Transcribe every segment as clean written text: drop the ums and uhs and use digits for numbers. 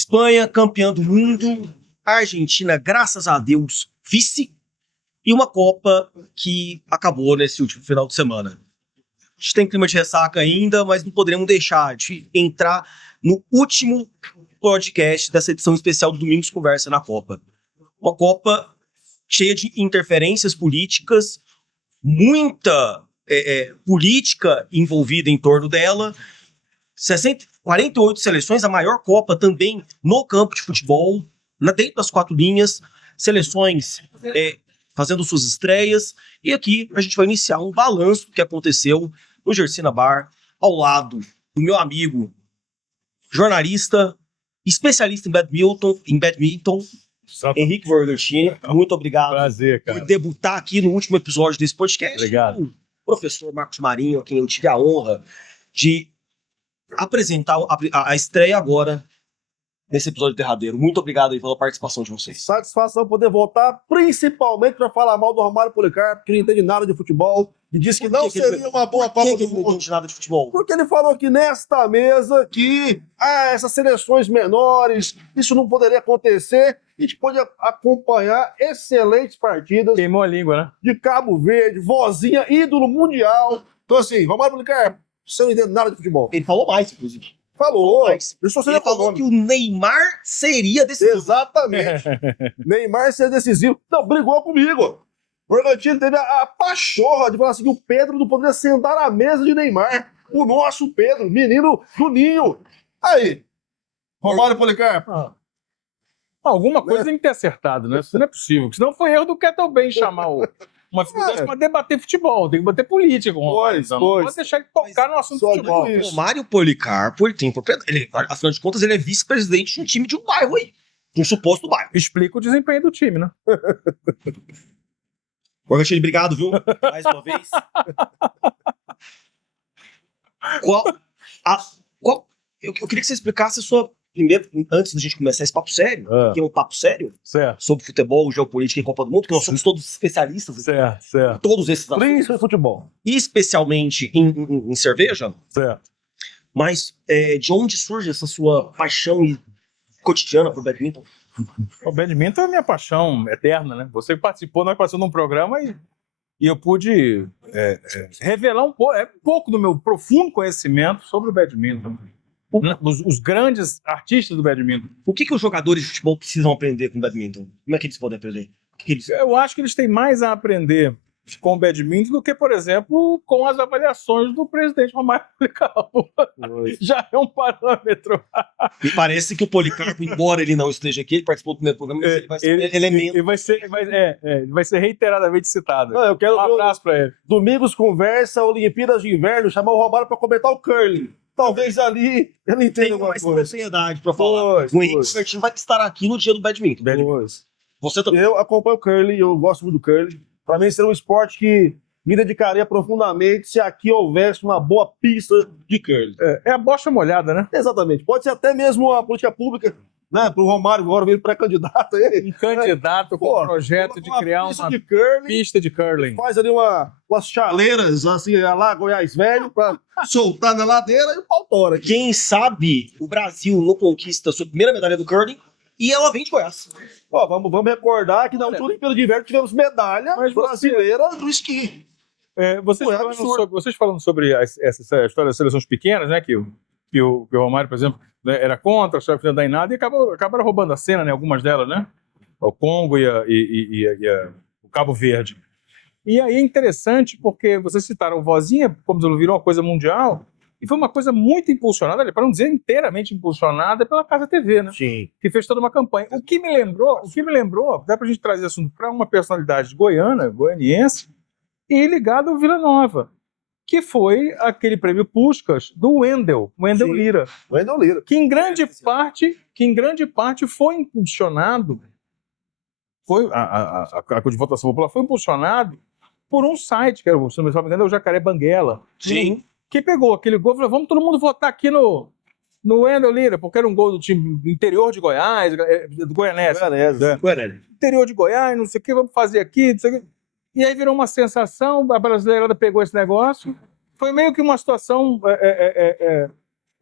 Espanha, campeã do mundo. A Argentina, graças a Deus, vice. E uma Copa que acabou nesse último final de semana. A gente tem clima de ressaca ainda, mas não poderemos deixar de entrar no último podcast dessa edição especial do Domingos Conversa na Copa. Uma Copa cheia de interferências políticas, muita política envolvida em torno dela. 48 seleções, a maior Copa também no campo de futebol, dentro das 4 linhas, seleções fazendo suas estreias, e aqui a gente vai iniciar um balanço do que aconteceu no Gersina Bar, ao lado do meu amigo, jornalista, especialista em badminton, Henrique Vorgantini. Muito obrigado. Prazer, cara. Por debutar aqui no último episódio desse podcast. Obrigado. O professor Marcos Marinho, a quem eu tive a honra de apresentar a estreia agora nesse episódio derradeiro. Muito obrigado aí pela participação de vocês. Satisfação poder voltar, principalmente para falar mal do Romário Policarpo, que não entende nada de futebol, e disse que não seria uma boa Copa do Ele não Mundo. entende nada de futebol? Porque ele falou aqui nesta mesa que essas seleções menores, isso não poderia acontecer. A gente pode acompanhar excelentes partidas Queimou a língua, né? de Cabo Verde, vozinha, ídolo mundial. Então assim, Romário Policarpo, você não entende nada de futebol. Ele falou mais, inclusive. Falou. Mas ele falou que o Neymar seria decisivo. Exatamente. Neymar seria decisivo. Não, brigou comigo. O Bragantino teve a pachorra de falar assim que o Pedro não poderia sentar à mesa de Neymar. O nosso Pedro, menino do Ninho. Aí, Romário Policarpo. Alguma coisa tem que ter acertado, né? Isso não é possível. Porque senão foi erro do Ketelben chamar uma figura para debater futebol. Tem que bater política. Não pode deixar ele tocar no assunto de futebol. O Romário Policarpo, ele tem propriedade. Afinal de contas, ele é vice-presidente de um time de um bairro aí. De um suposto bairro. Explica o desempenho do time, né? Borgantini, obrigado, viu? Mais uma vez. Eu queria que você explicasse a sua... Primeiro, antes da gente começar esse papo sério, que é um papo sério, certo, sobre futebol, geopolítica e Copa do Mundo, que nós somos todos especialistas certo. em todos esses assuntos. Príncipe de futebol. E especialmente em cerveja. Certo. Mas de onde surge essa sua paixão cotidiana pro badminton? O badminton é a minha paixão eterna, né? Você participou, nós participamos de um programa e eu pude revelar um pouco do meu profundo conhecimento sobre o badminton. Os grandes artistas do badminton. O que os jogadores de futebol precisam aprender com o badminton? Como é que eles podem aprender? Eu acho que eles têm mais a aprender com o badminton do que, por exemplo, com as avaliações do presidente Romário Policarpo. Já é um parâmetro. Me parece que o Policarpo, embora ele não esteja aqui, ele participou do primeiro programa, mas ele vai ser elemento. Ele vai ser reiteradamente citado. Não, eu quero um abraço para ele. Domingos Conversa, Olimpíadas de Inverno, chamar o Romário para comentar o curling. Talvez ali ele entenda mais coisa. propriedade para falar. O Henrique Bertino vai estar aqui no dia do badminton. Você também. Eu acompanho o curling, eu gosto muito do curling. Para mim seria um esporte que me dedicaria profundamente se aqui houvesse uma boa pista de curling. É a bocha molhada, né? Exatamente. Pode ser até mesmo a política pública, né? Para o Romário agora vir pré-candidato aí. Um candidato com o projeto de criar uma pista de curling. Faz ali umas chaleiras, assim, lá Goiás Velho, para soltar na ladeira e o pau tora. Quem sabe o Brasil não conquista a sua primeira medalha do curling e ela vem de Goiás. Ó, vamos recordar que na última Olimpíada de Inverno tivemos medalha brasileira do esqui. Vocês falando sobre essa história das seleções pequenas, né? Que o Romário, por exemplo, né, era contra, achava que não ia dar em nada e acabaram roubando a cena, né? Algumas delas, né? O Congo e o Cabo Verde. E aí é interessante porque vocês citaram Vozinha, como eles virou uma coisa mundial, e foi uma coisa muito impulsionada, para não dizer inteiramente impulsionada, pela Casa TV, né? Sim. Que fez toda uma campanha. O que me lembrou, dá pra gente trazer assunto para uma personalidade goianiense, e ligado ao Vila Nova, que foi aquele prêmio Puskás do Wendel Lira. Wendel Lira. Que em grande parte foi impulsionado, a de votação popular foi impulsionado por um site, que era, se não me engano, é o Jacaré Banguela. Sim. Que pegou aquele gol e falou, vamos todo mundo votar aqui no Wendel Lira, porque era um gol do time do interior de Goiás, do Goianese. Interior de Goiás, não sei o que, vamos fazer aqui, não sei o que. E aí virou uma sensação, a brasileirada pegou esse negócio, foi meio que uma situação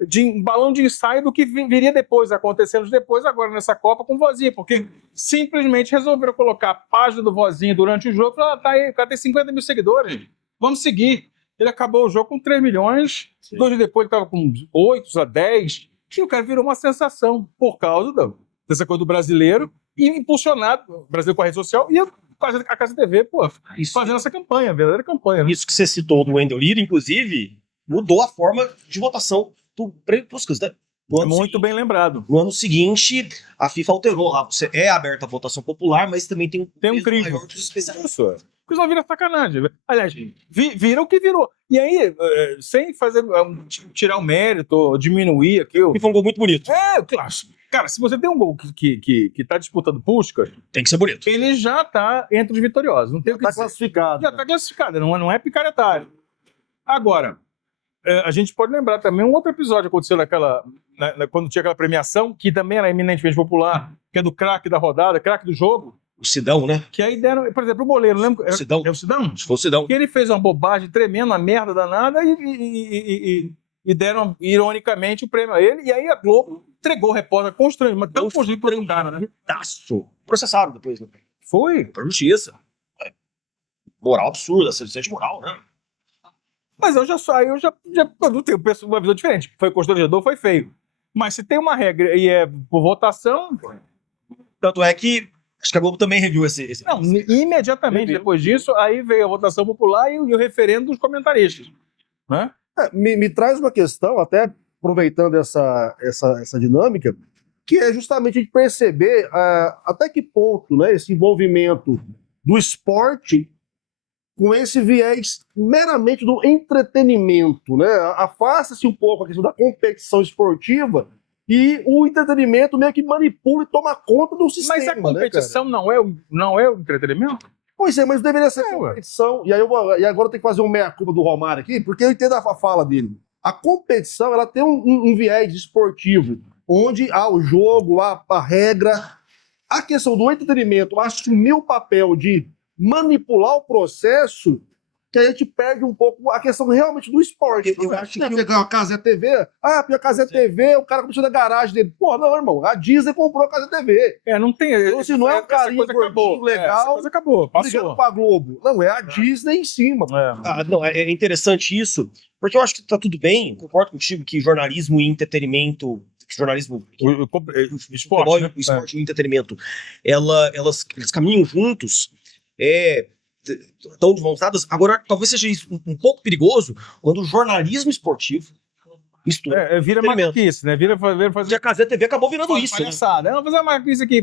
de balão de ensaio do que viria depois, acontecendo depois, agora nessa Copa com o Vozinha, porque simplesmente resolveram colocar a página do Vozinha durante o jogo e falaram, tá aí, o cara tem 50 mil seguidores, vamos seguir. Ele acabou o jogo com 3 milhões, 2 dias depois ele estava com 8 a 10, e o cara virou uma sensação por causa dessa coisa do brasileiro, e impulsionado, o brasileiro com a rede social, e a Casa TV, pô, fazendo essa campanha, a verdadeira campanha. Né? Isso que você citou do Wendel Lira, inclusive, mudou a forma de votação do Prêmio Puskas, né? Muito bem lembrado. No ano seguinte, a FIFA alterou lá. Você é aberta a votação popular, mas também tem um crivo. maior dos especialistas. Isso, porque não vira sacanagem. Aliás, vira o que virou. E aí, sem fazer tirar o mérito, diminuir aquilo. E foi um gol muito bonito. Claro. Cara, se você tem um gol que tá disputando Puskas, tem que ser bonito. Ele já tá entre os vitoriosos. Não tem o que tá classificado. Já tá classificado, não é picaretagem. Agora, a gente pode lembrar também um outro episódio que aconteceu quando tinha aquela premiação, que também era eminentemente popular, que é do craque da rodada, craque do jogo. O Sidão, né? Que aí deram, por exemplo, o goleiro, lembra? O Sidão. É o Sidão? Se for o Sidão. Que ele fez uma bobagem tremenda, uma merda danada, e deram, ironicamente, o prêmio a ele, e aí a Globo entregou o repórter constrangido, mas tão constrangido por um cara, né? Processaram depois, né? Foi. Por justiça. Moral absurda, assistente moral, né? Mas eu já não tenho uma visão diferente. Foi constrangedor, foi feio. Mas se tem uma regra e é por votação... Tanto é que acho que a Globo também reviu esse... Não, imediatamente depois disso, aí veio a votação popular e o referendo dos comentaristas. Né? Me traz uma questão, até aproveitando essa dinâmica, que é justamente a gente perceber até que ponto, né, esse envolvimento do esporte com esse viés meramente do entretenimento, né? Afasta-se um pouco a questão da competição esportiva e o entretenimento meio que manipula e toma conta do sistema. Mas a competição, né, não é o entretenimento? Pois é, mas deveria ser competição. E agora eu tenho que fazer um meia-culpa do Romário aqui, porque eu entendo a fala dele. A competição, ela tem um viés esportivo, onde há o jogo, há a regra. A questão do entretenimento assumir o papel de manipular o processo, que a gente perde um pouco a questão realmente do esporte. Eu acho que pegar uma Casa TV, porque a Casa TV, o cara começou da garagem dele. Pô, não, irmão, a Disney comprou a Casa TV. Não tem... Então, se não é um carinho gordinho, legal... Essa coisa acabou, passou. Ligando pra Globo. Não, é a Disney em cima. Não, é interessante isso, porque eu acho que tá tudo bem, concordo contigo que jornalismo e entretenimento... jornalismo, esporte, né? O esporte e o entretenimento, eles caminham juntos, estão de mãos dadas. Agora, talvez seja isso um pouco perigoso quando o jornalismo esportivo mistura. Vira maluquice, né? Vira fazer. A Casa TV acabou virando isso. Palhaçada. Vamos fazer uma maluquice aqui,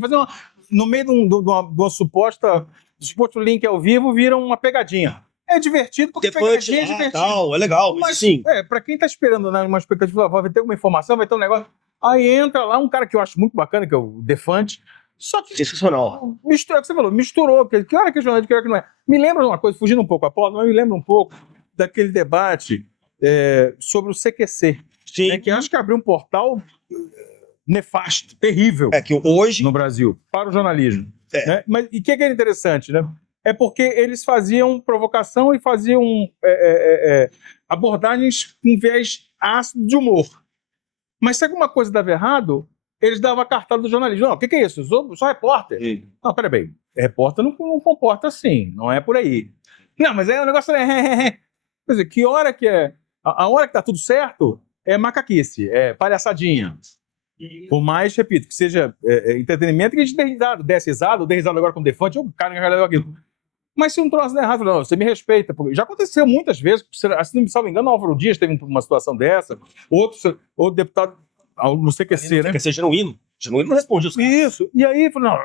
no meio de uma suposto link ao vivo, vira uma pegadinha. É divertido porque pegadinha é divertido. É legal, mas sim. Pra quem tá esperando uma expectativa, vai ter uma informação, vai ter um negócio. Aí entra lá um cara que eu acho muito bacana, que é o Defante. Só que. Sensacional. É o que você falou, misturou. Que hora que é jornalista, que hora que não é. Me lembra uma coisa, fugindo um pouco a pauta, mas me lembra um pouco daquele debate sobre o CQC. Sim. Né, que acho que abriu um portal nefasto, terrível. Que hoje. No Brasil, para o jornalismo. Né? Mas, e o que é interessante, né? É porque eles faziam provocação e faziam abordagens com viés ácido de humor. Mas se alguma coisa dava errado, eles davam a cartada do jornalismo. Não, o que é isso? Eu sou repórter. Sim. Não, peraí. Repórter não comporta assim. Não é por aí. Não, mas aí o negócio é... Quer dizer, que hora que é... A hora que tá tudo certo é macaquice, é palhaçadinha. Por mais, repito, que seja entretenimento, que a gente dê risada agora com o Defante, o cara engalhou aquilo. Mas se um troço der errado, não, você me respeita. Porque já aconteceu muitas vezes, se não me engano, o Álvaro Dias teve uma situação dessa, outro deputado, no CQC, né? CQC genuíno não responde os caras. Isso. E aí, não,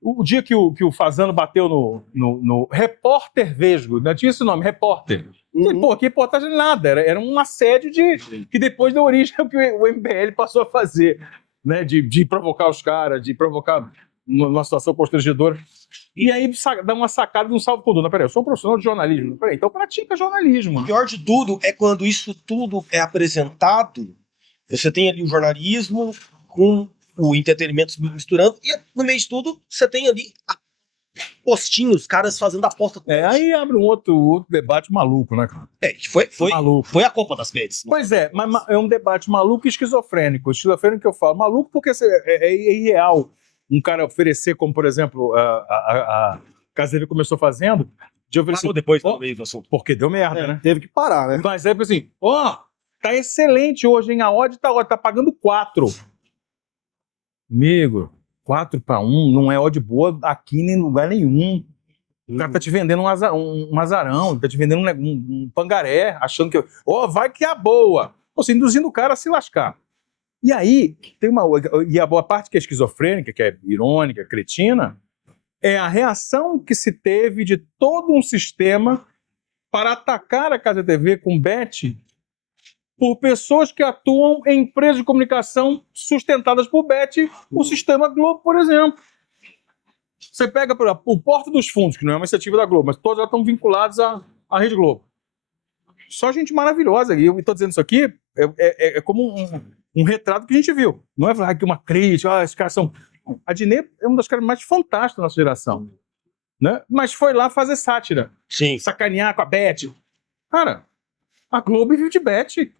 o dia que o Fazano bateu no Repórter Vesgo, não tinha esse nome, Repórter. E, pô, que reportagem nada, era um assédio que depois deu origem ao que o MBL passou a fazer, né? De provocar os caras, de provocar uma situação constrangedora. E aí dá uma sacada de um salvo conduto. Peraí, eu sou um profissional de jornalismo. Peraí, então pratica jornalismo. O pior de tudo é quando isso tudo é apresentado, você tem ali o jornalismo com o entretenimento se misturando, e no meio de tudo você tem ali postinhos, caras fazendo aposta. Aí abre um outro debate maluco, né, cara? Que foi Maluco. a Copa das Bets. Pois é, mas é um debate maluco e esquizofrênico. Esquizofrênico que eu falo, maluco porque é irreal um cara oferecer, como por exemplo, a Casa TV começou fazendo, de oferecer. Depois no meio do assunto. Porque deu merda, né? Teve que parar, né? Mas é assim, tá excelente hoje, hein? A odd tá pagando 4. Amigo, 4-1 não é odd boa aqui nem em lugar nenhum. O cara tá te vendendo um azarão, tá te vendendo um pangaré, achando que, vai que é a boa. Ou seja, induzindo o cara a se lascar. E aí, e a boa parte que é esquizofrênica, que é irônica, cretina, é a reação que se teve de todo um sistema para atacar a Casa TV com bet por pessoas que atuam em empresas de comunicação sustentadas por bet, o Sistema Globo, por exemplo. Você pega o Porta dos Fundos, que não é uma iniciativa da Globo, mas todos já estão vinculados à Rede Globo. Só gente maravilhosa. E eu estou dizendo isso aqui, é como um retrato que a gente viu. Não é que uma crítica, esses caras são... A Dinê é uma das caras mais fantásticas da nossa geração. Né? Mas foi lá fazer sátira. Sim. Sacanear com a Bet. Cara, a Globo vive de Bet.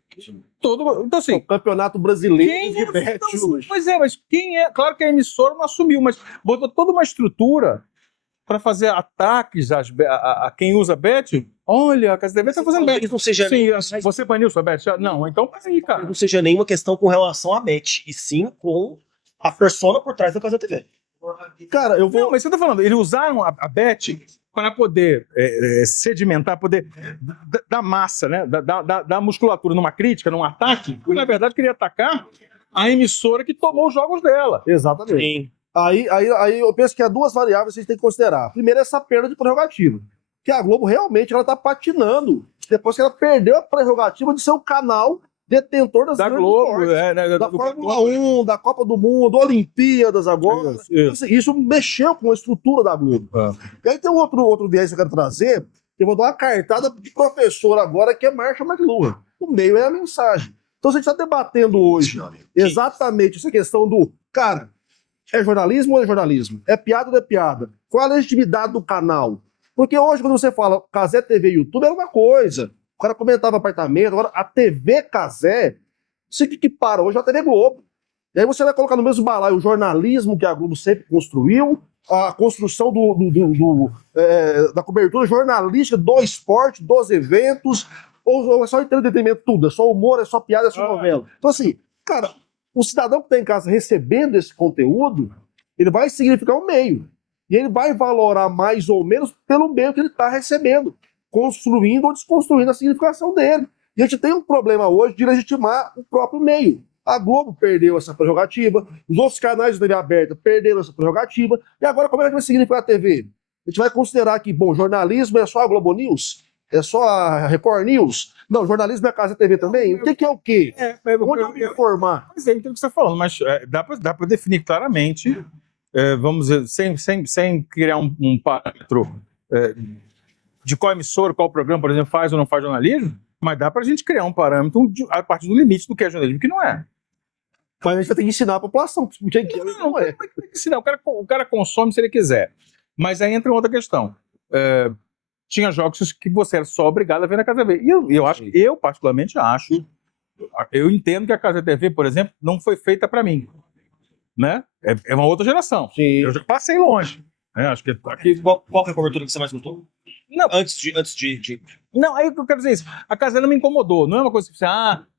Então, assim... O Campeonato Brasileiro Quem de bet hoje. Pois é, mas quem é... Claro que a emissora não assumiu, mas botou toda uma estrutura para fazer ataques a quem usa bet. Olha, a Casa TV está fazendo bet. Não seja Sim, você baniu sua bet? Não, então peraí, cara. Não seja nenhuma questão com relação à bet, e sim com a persona por trás da Casa TV. Cara, eu vou... Não, mas você tá falando, eles usaram a bet para poder sedimentar, poder da massa, né? Da musculatura numa crítica, num ataque, e na verdade queria atacar a emissora que tomou os jogos dela. Exatamente. Sim. Aí eu penso que há duas variáveis que a gente tem que considerar. Primeiro, essa perda de prerrogativa. Que a Globo realmente ela tá patinando depois que ela perdeu a prerrogativa de ser o canal detentor das Da grandes Globo, esportes. Da Fórmula 1, da Copa do Mundo, Olimpíadas agora. Isso mexeu com a estrutura da Globo. E aí tem outro viés que eu quero trazer, que eu vou dar uma cartada de professor agora, que é Marshall McLuhan. O meio é a mensagem. Então, se a gente está debatendo hoje exatamente essa questão do, cara, é jornalismo ou é jornalismo? É piada ou não é piada? Qual a legitimidade do canal? Porque hoje, quando você fala Cazé TV e YouTube, era uma coisa. O cara comentava apartamento, agora a TV Cazé se equipara hoje à TV Globo. E aí você vai colocar no mesmo balaio o jornalismo que a Globo sempre construiu, a construção da cobertura jornalística do esporte, dos eventos, ou é só entretenimento tudo, é só humor, é só piada, é só novela. Então assim, cara, o cidadão que está em casa recebendo esse conteúdo, ele vai significar um meio. E ele vai valorar mais ou menos pelo meio que ele está recebendo, construindo ou desconstruindo a significação dele. E a gente tem um problema hoje de legitimar o próprio meio. A Globo perdeu essa prerrogativa, os outros canais de TV aberta perderam essa prerrogativa, e agora como é que vai significar a TV? A gente vai considerar que, bom, jornalismo é só a Globo News? É só a Record News? Não, jornalismo é a Casa TV também? O que é o quê? Onde eu me informar? Pois é, entendo o que você está falando, mas dá para definir claramente, vamos dizer, sem criar um parâmetro de qual emissora, qual programa, por exemplo, faz ou não faz jornalismo, mas dá para a gente criar um parâmetro a partir do limite do que é jornalismo e que não é. Mas a gente vai ter que ensinar a população. O que é não é. Tem que ensinar. O cara consome se ele quiser. Mas aí entra outra questão. Tinha jogos que você era só obrigado a ver na Casa TV. E eu particularmente acho, eu entendo que a Casa TV, por exemplo, não foi feita para mim. Né? É uma outra geração. Sim. Eu já passei longe. Acho que aqui... Qual é a cobertura que você mais gostou? Não. Antes de... Não, aí eu quero dizer isso. A Casa não me incomodou. Não é uma coisa que você,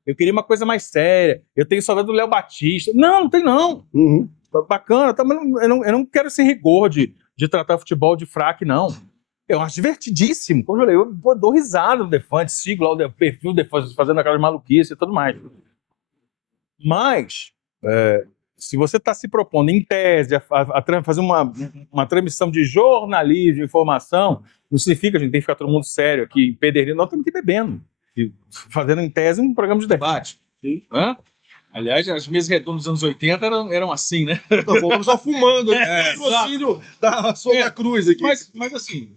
eu queria uma coisa mais séria. Eu tenho saudade do Léo Batista. Não tem não. Uhum. Bacana, mas eu não quero esse rigor de tratar futebol de fraque, não. Eu acho divertidíssimo. Como eu falei, eu dou risada no Defante, sigo lá o perfil do Defante, fazendo aquelas maluquices e tudo mais. Mas, se você está se propondo, em tese, a fazer uma transmissão de jornalismo, de informação, não significa que a gente tem que ficar todo mundo sério aqui, empedernido. Nós temos que ir bebendo. Fazendo, em tese, um programa de debate. Aliás, as mesas redondas dos anos 80 eram assim, né? Vamos só fumando. Patrocínio da Santa Cruz aqui. Mas assim,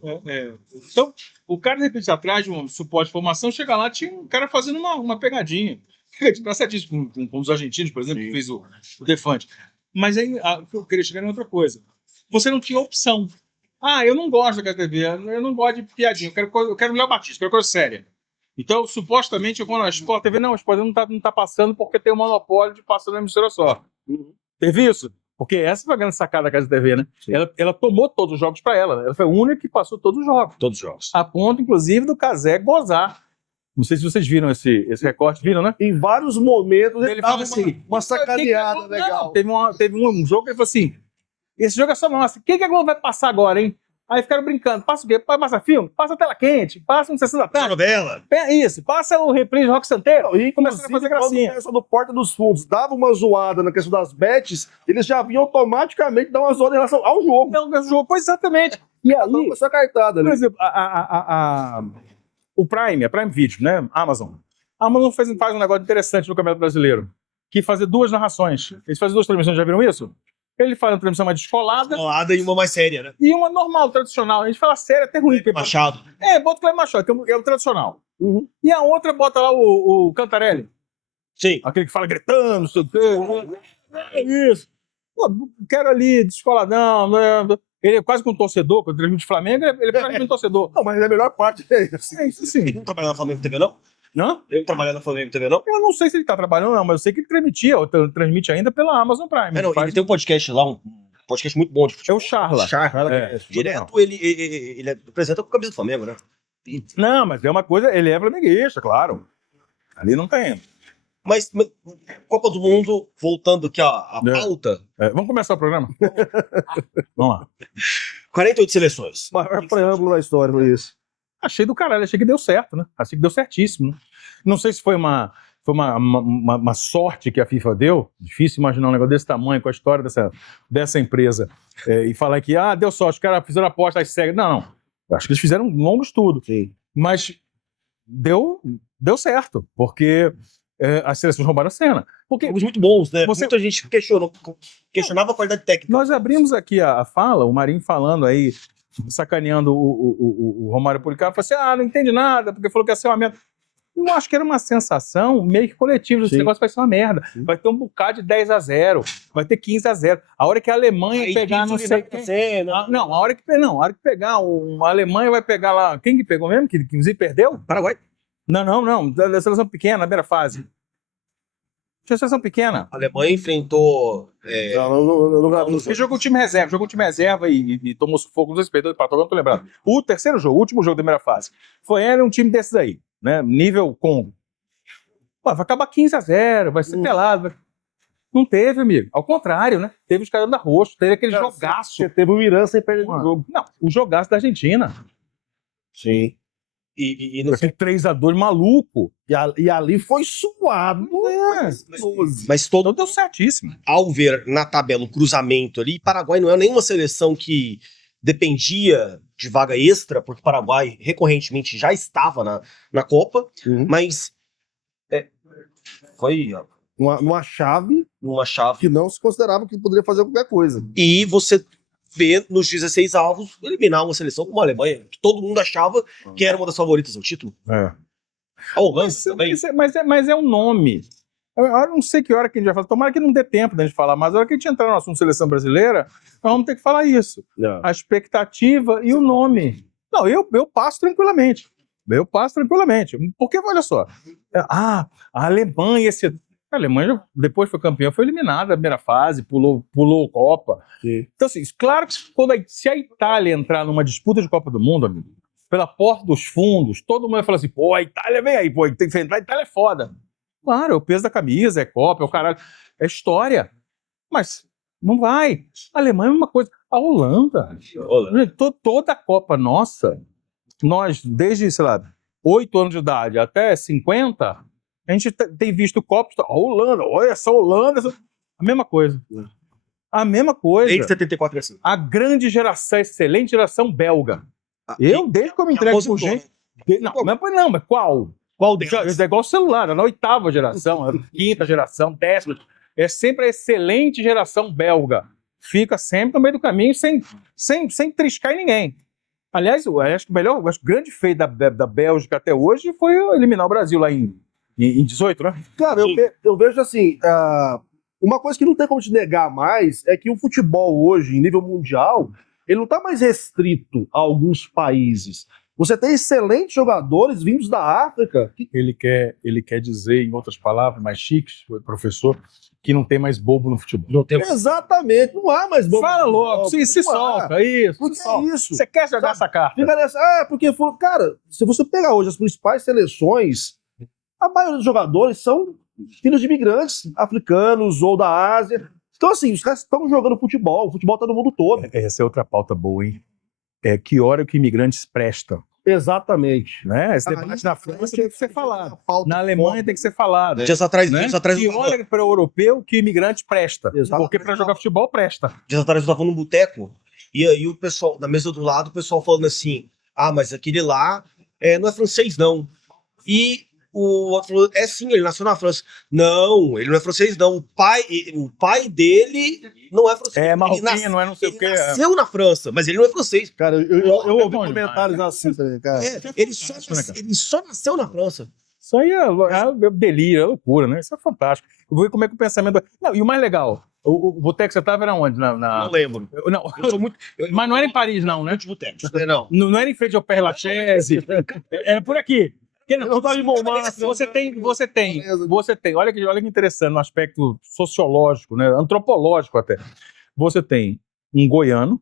então, o cara, de repente, atrás de um suporte de formação, chega lá, tinha um cara fazendo uma pegadinha. Tá certíssimo, com os argentinos, por exemplo, que fez o Defante. Mas aí, eu queria chegar em outra coisa. Você não tinha opção. Eu não gosto da Casa TV, eu não gosto de piadinha, eu quero Léo Batista, eu quero coisa séria. Então, supostamente, quando a Sport TV, não, a Sport TV não tá passando porque tem um monopólio de passar na emissora só. Teve isso? Porque essa foi a grande sacada da Casa TV, né? Ela tomou todos os jogos para ela, né? Ela foi a única que passou todos os jogos. Todos os jogos. A ponto, inclusive, do Casé gozar. Não sei se vocês viram esse recorte, viram, né? Em vários momentos ele dava assim, uma sacaneada legal. Não, teve um jogo que ele falou assim, esse jogo é só nosso, o que a Globo vai passar agora, hein? Aí ficaram brincando, passa o quê? Passa filme? Passa tela quente, passa um Sessão da Tarde. Novela. Isso, passa o reprise de Rock Santeiro. E começaram a fazer gracinha. Quando o pessoal do Porta dos Fundos dava uma zoada na questão das bets, eles já vinham automaticamente dar uma zoada em relação ao jogo. Não, o jogo, pois exatamente. E aí, Então, essa cartada ali. por exemplo, o Prime, a Prime Video, né? Amazon. A Amazon faz um negócio interessante no Campeonato Brasileiro, que fazer duas narrações. Eles fazem duas transmissões, já viram isso? Ele faz uma transmissão mais descolada Colada e uma mais séria, né? e uma normal, tradicional. A gente fala sério, até ruim. Machado. Bota o Cleber Machado, que é o tradicional. E a outra bota lá o Cantarelli. Sim. Aquele que fala gritando, não sei o quê. É isso. Pô, quero ali, descoladão. Né? Ele é quase que um torcedor, quando ele transmite Flamengo, ele é praticamente um torcedor. Não, mas a melhor parte é isso. É isso sim. Ele não trabalha na Flamengo TV, não? Não? Ele não trabalha na Flamengo TV, não? Eu não sei se ele tá trabalhando, não, mas eu sei que ele transmitia, ou transmite ainda pela Amazon Prime. Não, ele tem um podcast lá, um podcast muito bom de É futebol. o Charla. Direto ele apresenta com a camisa do Flamengo, né? Não, mas é uma coisa, ele é flamenguista, claro. Ali não tem. Mas Copa do Mundo, voltando aqui à pauta, Vamos começar o programa? Vamos lá. 48 seleções. Maior preâmbulo da história, foi isso. Achei do caralho, achei que deu certo, né? Achei que deu certíssimo. Né? Não sei se foi uma sorte que a FIFA deu. Difícil imaginar um negócio desse tamanho com a história dessa empresa. E falar que, deu sorte, os caras fizeram aposta, aí segue. Não. Acho que eles fizeram um longo estudo. Sim. Mas deu certo, porque as seleções roubaram a cena. Porque Jogos muito bons, né? Você- Muita gente questionava a qualidade técnica. nós abrimos aqui a fala, o Marinho falando aí, sacaneando o Romário Policarpo, falou assim, não entende nada, porque falou que ia ser uma merda. Eu acho que era uma sensação meio que coletiva, esse Sim. negócio vai ser uma merda. Sim. Vai ter um bocado de 10-0, vai ter 15-0. A hora que a Alemanha Aí pegar, não sei quem... Não, a hora que pegar, a Alemanha vai pegar lá... Quem que pegou mesmo? Que inclusive perdeu? Paraguai. Não, da seleção pequena, na primeira fase. Tinha seleção pequena. A Alemanha enfrentou... Não, Ele jogou o time reserva e tomou sufoco, não sei se perdeu, não tô lembrado. O terceiro jogo, o último jogo da primeira fase, era um time desses aí, né? Nível Congo. Pô, vai acabar 15-0, vai ser pelado. Não teve, amigo. Ao contrário, né? Teve os caras da roxo, teve aquele jogaço. Você teve o Irã sem perder o jogo. Não, o jogaço da Argentina. Sim. E no Aquele 3-2 maluco. E ali foi suado. Mas todo Então deu certíssimo. ao ver na tabela o cruzamento ali, Paraguai não é nenhuma seleção que dependia de vaga extra, porque Paraguai recorrentemente já estava na Copa, mas foi Uma chave uma chave. que não se considerava que poderia fazer qualquer coisa. E você vê nos 16 avos eliminar uma seleção como a Alemanha, que todo mundo achava que era uma das favoritas ao título. A Holanda também. Mas é um nome. Eu não sei que hora que a gente vai falar. Tomara que não dê tempo da gente falar, mas a hora que a gente entrar no assunto seleção brasileira, nós vamos ter que falar isso. A expectativa e o nome. Não, eu passo tranquilamente. Porque, olha só, a Alemanha, a Alemanha depois foi campeã, foi eliminada na primeira fase, pulou Copa. Sim. Então, assim, claro que se a Itália entrar numa disputa de Copa do Mundo, amigo, pela porta dos fundos, todo mundo vai falar assim, pô, a Itália vem aí, pô, tem que enfrentar, a Itália é foda. Claro, é o peso da camisa, é Copa, é o caralho, é história. Mas não vai. A Alemanha é uma coisa. A Holanda. Toda a Copa nossa, nós, desde, sei lá, 8 anos de idade até 50, a gente tem visto Copa. A Holanda, olha essa Holanda. A mesma coisa. A mesma coisa. Desde 74 assim. A grande geração, a excelente geração belga. Desde que eu me entrego por gente. Não, mas qual? Qual delas? É igual o celular, é na 8ª geração, a 5ª geração, 10ª. É sempre a excelente geração belga. Fica sempre no meio do caminho, sem triscar em ninguém. Aliás, eu acho que o grande feito da Bélgica até hoje foi eliminar o Brasil lá em 18, né? Cara, eu vejo assim, uma coisa que não tem como te negar mais é que o futebol hoje, em nível mundial, ele não está mais restrito a alguns países. Você tem excelentes jogadores vindos da África. Ele quer dizer, em outras palavras, mais chiques, o professor, que não tem mais bobo no futebol. Não tem... Exatamente, não há mais bobo. Fala logo, se solta, isso. Porque se solta. é isso. Você quer jogar essa carta? Fica nessa, porque, cara, se você pegar hoje as principais seleções, a maioria dos jogadores são filhos de imigrantes africanos ou da Ásia. Então, assim, os caras estão jogando futebol, o futebol tá no mundo todo. Essa é outra pauta boa, hein? Que hora que imigrantes prestam, Exatamente. né? Esse debate na França tem que ser falado. Na Alemanha tem que ser falado. Dias atrás, Né? Que olha para o europeu que o imigrante presta. Exatamente. Porque para jogar futebol presta. Dias atrás eu tava num boteco, e aí o pessoal, na mesa do lado, o pessoal falando assim, mas aquele lá não é francês, não. E o outro falou, sim, ele nasceu na França. Não, ele não é francês, não. O pai dele não é francês. É marroquino, Ele não é não sei o quê. Ele nasceu na França, mas ele não é francês. Cara, eu ouvi bom comentários assim também, cara. Ele só nasceu na França. Isso aí é delírio, é loucura, né? Isso é fantástico. Eu vou ver como é que o pensamento... Não, e o mais legal, o boteco que você estava era onde? Não lembro. Não, Eu sou muito... mas não era em Paris, não, né? de boteco. Não. Não era em frente ao Père Lachaise. Era por aqui. Eu não tava em Montmartre. Você tem. Olha que interessante, no aspecto sociológico, né? Antropológico até. Você tem um goiano,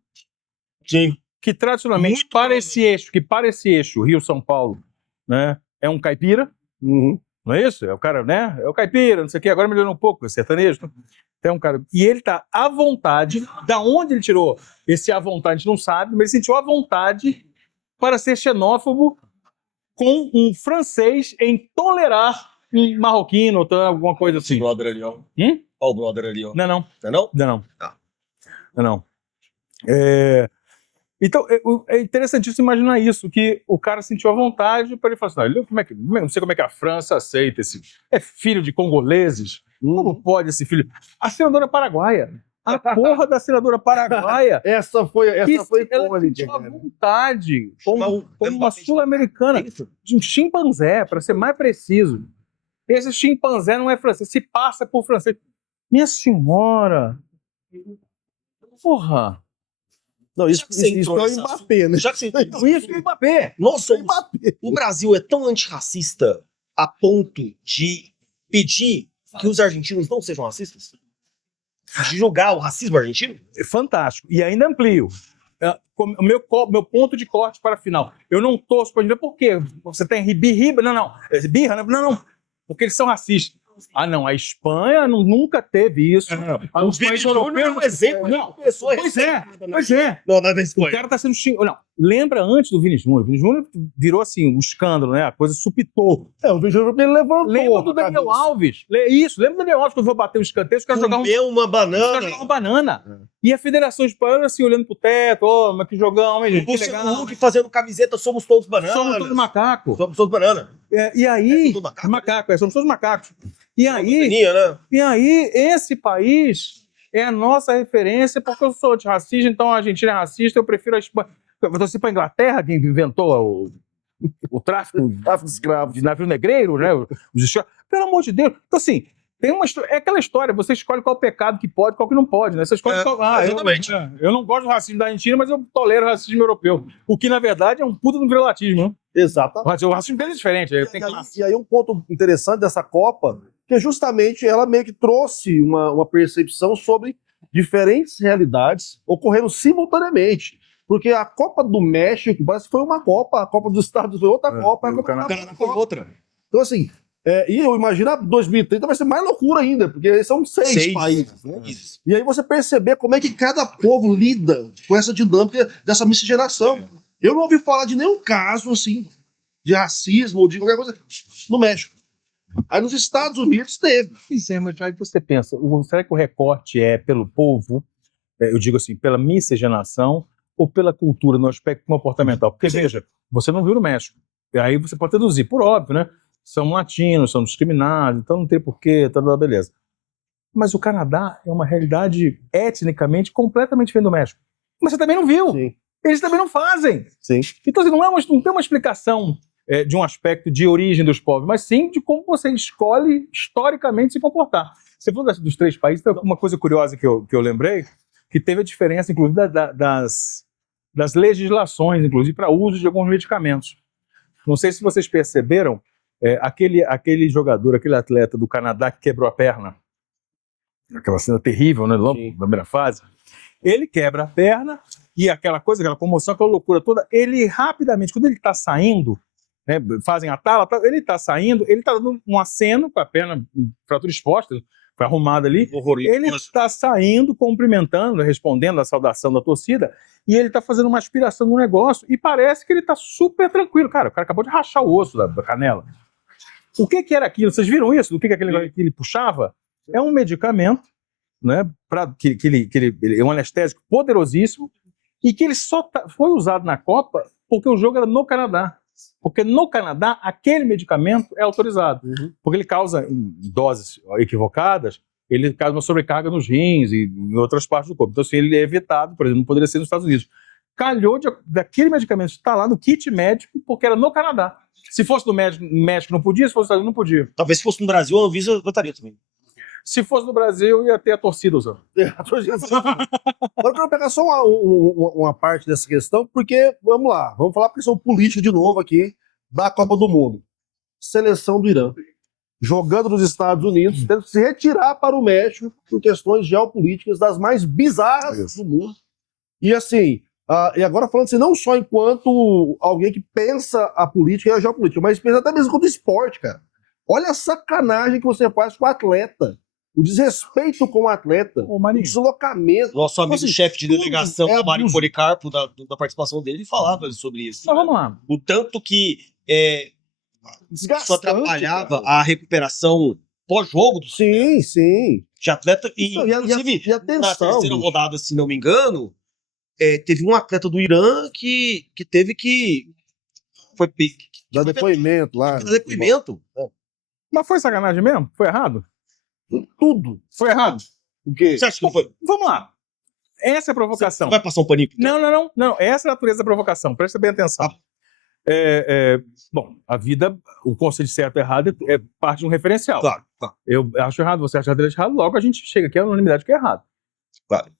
Sim. que tradicionalmente Muito para esse eixo Rio-São Paulo, né? É um caipira, Uhum. não é isso? É o cara, né? É o caipira, não sei o quê. Agora melhorou um pouco, é sertanejo. Então, um cara. E ele tá à vontade. Da onde ele tirou esse à vontade, a gente não sabe, mas ele sentiu à vontade para ser xenófobo com um francês em tolerar um marroquino ou alguma coisa assim. O brother ali, ó. Olha o brother ali, ó. Não, não. Não é não? Não. Tá. Não. Então, é interessantíssimo imaginar isso, que o cara sentiu a vontade para ele falar assim, não sei como é que a França aceita esse... É filho de congoleses? Como pode esse filho? A senadora paraguaia. A porra da senadora paraguaia. Essa foi ela icônica, sentiu a cara. vontade, como uma sul-americana, de um chimpanzé, para ser mais preciso. Esse chimpanzé não é francês, se passa por francês. Minha senhora! Porra! Não, isso é o Mbappé, né? Já que você Isso é o Mbappé! Nossa, o Brasil é tão antirracista a ponto de pedir que os argentinos não sejam racistas? De julgar o racismo argentino? É fantástico. E ainda amplio. O meu ponto de corte para a final. Eu não torço para a Argentina. Por quê? Você tem birra? Não. Birra? Não. Porque eles são racistas. Não, a Espanha nunca teve isso. Os países europeus é um exemplo. Não. Pessoa Pois é. Não, não é da O Espanha. cara tá sendo xingado. Não, lembra antes do Vini Júnior? O Vini Júnior virou assim, um escândalo, né? A coisa supitou. O Vini Júnior levantou. Lembra do Daniel Alves? Isso, lembra do Daniel Alves quando foi bater o escanteio, os caras jogavam Comeu uma banana. E a Federação Espanhola assim, olhando pro teto, mas que jogão, hein, gente? Que legal. O Hulk fazendo camiseta, somos todos bananas. Somos todos macacos. Somos todos banana. E aí... Somos todos Macacos, somos todos macacos. E aí, né? esse país é a nossa referência, porque eu sou antirracista, então a Argentina é racista, eu prefiro a Espanha. Eu torci para a Inglaterra, quem inventou o tráfico de escravos, de navio negreiro, né? Pelo amor de Deus. Então, assim, tem uma história, é aquela história, você escolhe qual pecado que pode, qual que não pode, né? Você escolhe exatamente. Eu não gosto do racismo da Argentina, mas eu tolero o racismo europeu. O que, na verdade, é um puta do viralatismo, né? Exatamente. O racismo deles é diferente. E aí um ponto interessante dessa Copa, que justamente ela meio que trouxe uma percepção sobre diferentes realidades ocorrendo simultaneamente. Porque a Copa do México parece que foi uma Copa, a Copa dos Estados Unidos foi outra Copa, a Copa do Canadá foi outra. Então, assim, e eu imagino 2030 vai ser mais loucura ainda, porque são seis países. Né? E aí você perceber como é que cada povo lida com essa dinâmica dessa miscigenação. Eu não ouvi falar de nenhum caso, assim, de racismo ou de qualquer coisa no México. Aí nos Estados Unidos teve. Pois é, mas aí você pensa, será que o recorte é pelo povo, eu digo assim, pela miscigenação, ou pela cultura, no aspecto comportamental? Porque, veja, você não viu no México. E aí você pode deduzir, por óbvio, né? São latinos, são discriminados, então não tem porquê, tá beleza. Mas o Canadá é uma realidade etnicamente completamente diferente do México. Mas você também não viu. Sim. Eles também não fazem. Sim. Então, assim, não tem uma explicação de um aspecto de origem dos povos, mas sim de como você escolhe historicamente se comportar. Você falou dos três países, tem uma coisa curiosa que eu lembrei, que teve a diferença, inclusive, das das legislações, inclusive, para uso de alguns medicamentos. Não sei se vocês perceberam, aquele jogador, aquele atleta do Canadá que quebrou a perna, aquela cena terrível, né, logo na primeira fase, ele quebra a perna e aquela coisa, aquela comoção, aquela loucura toda, ele rapidamente, quando ele está saindo, né, fazem a tala, ele está saindo, ele está dando um aceno com a perna fratura exposta, foi arrumada ali, ele está saindo, cumprimentando, respondendo à saudação da torcida, e ele está fazendo uma aspiração no negócio, e parece que ele está super tranquilo. Cara, o cara acabou de rachar o osso da canela. O que era aquilo? Vocês viram isso? Do que aquele que ele puxava? É um medicamento, né, que ele é um anestésico poderosíssimo, e que ele só foi usado na Copa porque o jogo era no Canadá. Porque no Canadá, aquele medicamento é autorizado. Porque ele causa, em doses equivocadas, ele causa uma sobrecarga nos rins e em outras partes do corpo. Então, assim, ele é evitado, por exemplo, não poderia ser nos Estados Unidos. Calhou daquele medicamento estar lá no kit médico porque era no Canadá. Se fosse no México não podia, se fosse nos Estados Unidos não podia. Talvez se fosse no Brasil, a Anvisa votaria também. Se fosse no Brasil, ia ter a torcida usando. Agora eu quero pegar só uma parte dessa questão, porque, vamos lá, vamos falar questão política de novo aqui, da Copa do Mundo. Seleção do Irã, jogando nos Estados Unidos, tendo que se retirar para o México por questões geopolíticas das mais bizarras do mundo. E assim, e agora falando assim, não só enquanto alguém que pensa a política e a geopolítica, mas pensa até mesmo quanto esporte, cara. Olha a sacanagem que você faz com o atleta. O desrespeito com o atleta, o deslocamento. Nosso amigo Assim, chefe de delegação, é o Mário abuso. Policarpo, da participação dele, ele falava sobre isso. Então vamos lá. O tanto que isso Desgastante, atrapalhava cara. a recuperação pós-jogo Sim. de atleta. E, Não, inclusive, e a tensão, na terceira bicho. rodada, se não me engano, teve um atleta do Irã que teve que... Foi Dá depoimento lá. depoimento. Mas foi sacanagem mesmo? Foi errado? Tudo. Foi errado. O quê? Você acha que não foi? Vamos lá. Essa é a provocação. Você vai passar um paninho? Não. Essa é a natureza da provocação. Presta bem atenção. Bom, a vida, o conceito de certo e errado é parte de um referencial. Claro. Eu acho errado, você acha errado, logo a gente chega aqui à unanimidade que é errado. Claro.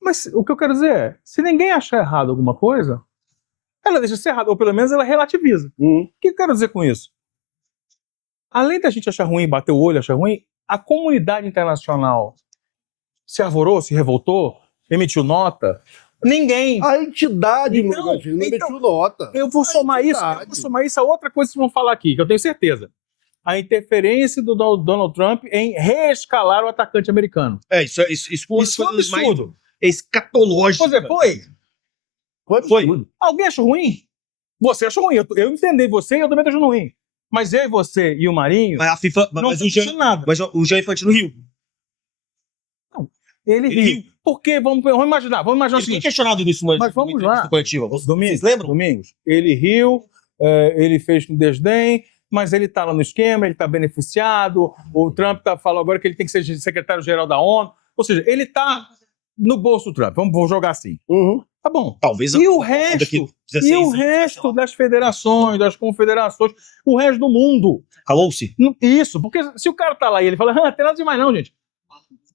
Mas o que eu quero dizer é, se ninguém achar errado alguma coisa, ela deixa de ser errada, ou pelo menos ela relativiza. O que eu quero dizer com isso? Além da gente achar ruim, bater o olho, achar ruim, a comunidade internacional se arvorou, se revoltou, emitiu nota. Ninguém. A entidade, Então, não emitiu nota. Eu vou somar isso a outra coisa que vocês vão falar aqui, que eu tenho certeza. A interferência do Donald Trump em reescalar o atacante americano. Isso foi Isso é um absurdo. Escatológico. Pois é, Foi. Alguém achou ruim? Você achou ruim. Eu entendi você e eu também tô achando ruim. Mas eu e você e o Marinho Mas a FIFA. não Mas estamos achando nada. Mas o Jean Infantino riu. Ele riu. Porque, vamos imaginar o Ele foi seguinte. questionado nisso, Mas vamos lá. coletiva. Vocês Domingos, lembram? ele riu, ele fez com desdém, mas ele está lá no esquema, ele está beneficiado. O Trump falou agora que ele tem que ser secretário-geral da ONU. Ou seja, ele está no bolso do Trump. Vamos jogar assim. Tá bom. Talvez. E o resto das federações, das confederações, o resto do mundo. Calou-se? Isso, porque se o cara tá lá e ele fala, não tem nada demais não, gente.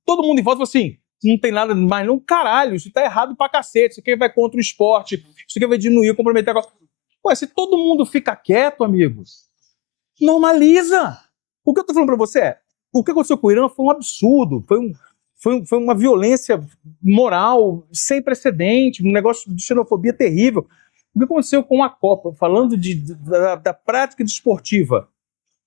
Todo mundo em volta fala assim, não tem nada demais não, caralho, isso tá errado pra cacete, isso aqui vai contra o esporte, isso aqui vai diminuir, comprometer a... Ué, se todo mundo fica quieto, amigos, normaliza. O que eu tô falando pra você é, o que aconteceu com o Irã foi um absurdo, foi uma violência moral sem precedente, um negócio de xenofobia terrível. O que aconteceu com a Copa, falando da prática desportiva,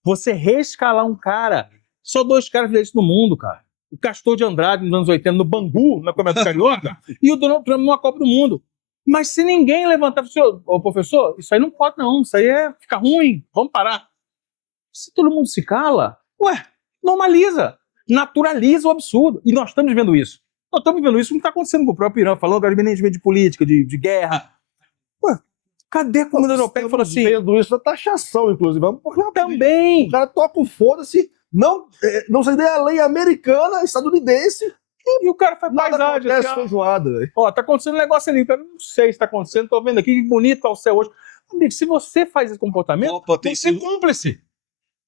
você reescalar um cara, só 2 caras fizeram isso no mundo, cara. O Castor de Andrade nos anos 80 no Bangu, na Copa do Carioca, e o Donald Trump numa Copa do Mundo. Mas se ninguém levantar e falar, ô professor, isso aí não pode não, isso aí fica ruim, vamos parar. Se todo mundo se cala, normaliza, naturaliza o absurdo. E nós estamos vendo isso. Nós estamos vendo isso, não está acontecendo com o próprio Irã, falando evidentemente de política, de guerra. Cadê a comunidade europeia que falou assim? Vendo isso na taxação, inclusive. Vamos também. O cara toca o foda-se, não sei nem a lei americana, estadunidense. E o cara faz Nada paisagem. acontece feijoada, velho. Tá acontecendo um negócio ali. O cara, não sei se tá acontecendo, tô vendo aqui, que bonito tá o céu hoje. Amigo, se você faz esse comportamento, você é cúmplice.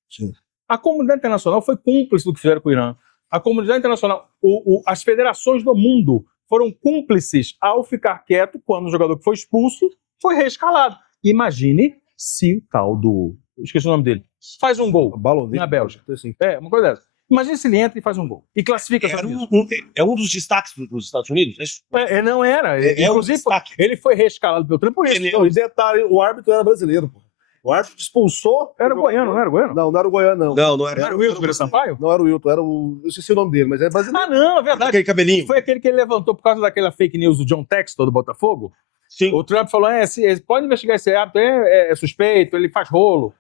Sim. A comunidade internacional foi cúmplice do que fizeram com o Irã. A comunidade internacional, as federações do mundo foram cúmplices ao ficar quieto quando o jogador que foi expulso foi reescalado. Imagine se o tal do... esqueci o nome dele. Faz um gol na Bélgica. Assim. Uma coisa dessa. Imagine se ele entra e faz um gol. E classifica essa É um dos destaques dos Estados Unidos? Não era. Inclusive, ele foi reescalado pelo Trump por isso. Não, e detalhe, o árbitro era brasileiro, pô. O árbitro expulsou... Era goiano, não era goiano? Não, não era o goiano, não. Não Era o Wilton Sampaio? Não era o Wilton, era o... Eu esqueci o nome dele, mas é brasileiro. Ah, não, é verdade. Aquele cabelinho. Foi aquele que ele levantou por causa daquela fake news do John Textor do Botafogo? Sim. O Trump falou, pode investigar esse árbitro, é suspeito, ele faz rolo.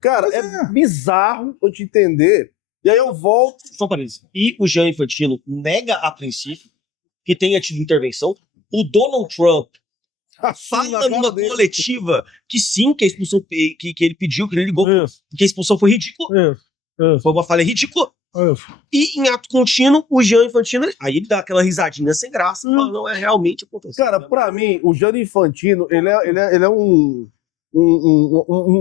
Cara, é bizarro pra te entender. E aí eu volto... Só para isso. E o Jean Infantino nega a princípio que tenha tido intervenção. O Donald Trump fala numa coletiva que sim, que a expulsão que ele pediu, que ele ligou, que a expulsão foi ridícula. Foi uma falha ridícula. E em ato contínuo, o Jean Infantino, aí ele dá aquela risadinha sem graça, fala, não, é realmente aconteceu. Cara, pra mim, o Gianni Infantino, ele é um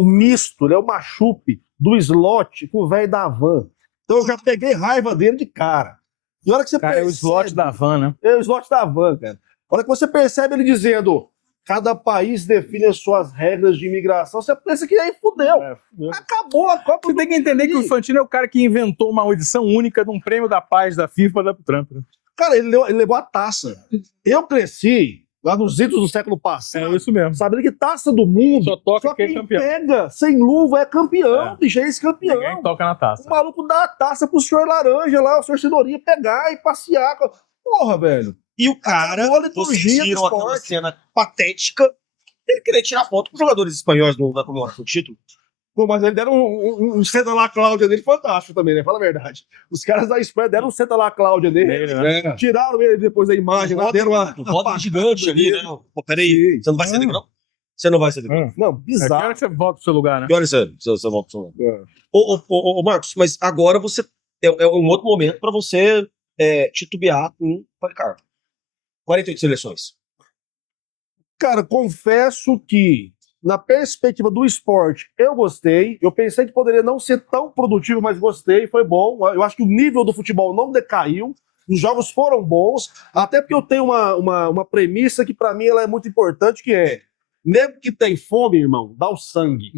misto, ele é uma chupe do slot com o velho da van. Então eu já peguei raiva dele de cara. E a hora que você percebe... É o slot da van, né? É o slot da van, cara. A hora que você percebe ele dizendo cada país define as suas regras de imigração, você pensa que aí fudeu. Acabou a Copa. Você tem que entender que o Infantino é o cara que inventou uma audição única de um prêmio da paz da FIFA da Trump. Né? Cara, ele levou a taça. Eu cresci lá nos idos do século passado. É isso mesmo. Sabendo que taça do mundo, só toca quem é quem campeão. pega sem luva é campeão, bicho, é ex-campeão. Ninguém toca na taça. O maluco dá a taça pro senhor Laranja lá, o senhor Cenourinha pegar e passear. Porra, velho. E o cara, vocês viram do aquela esporte. cena patética, ele queria tirar foto com os jogadores espanhóis da comemoração do título. Pô, mas eles deram um senta lá Cláudia dele fantástico também, né? Fala a verdade. Os caras da Espanha deram um senta lá Cláudia dele. Né? Tiraram ele depois da imagem. Lá, deram uma foto gigante ali, né? Pô, peraí, você não vai ceder, não? Você não vai ceder. Não, É bizarro. claro que você volta pro seu lugar, né? Que hora você volta pro seu lugar? Ô, Marcos, mas agora você é um outro momento para você titubear com o Policarpo. 48 seleções. Cara, confesso que, na perspectiva do esporte, eu gostei. Eu pensei que poderia não ser tão produtivo, mas gostei, foi bom. Eu acho que o nível do futebol não decaiu. Os jogos foram bons, até porque eu tenho uma premissa que, pra mim, ela é muito importante, que é: nego que tem fome, irmão, dá o sangue.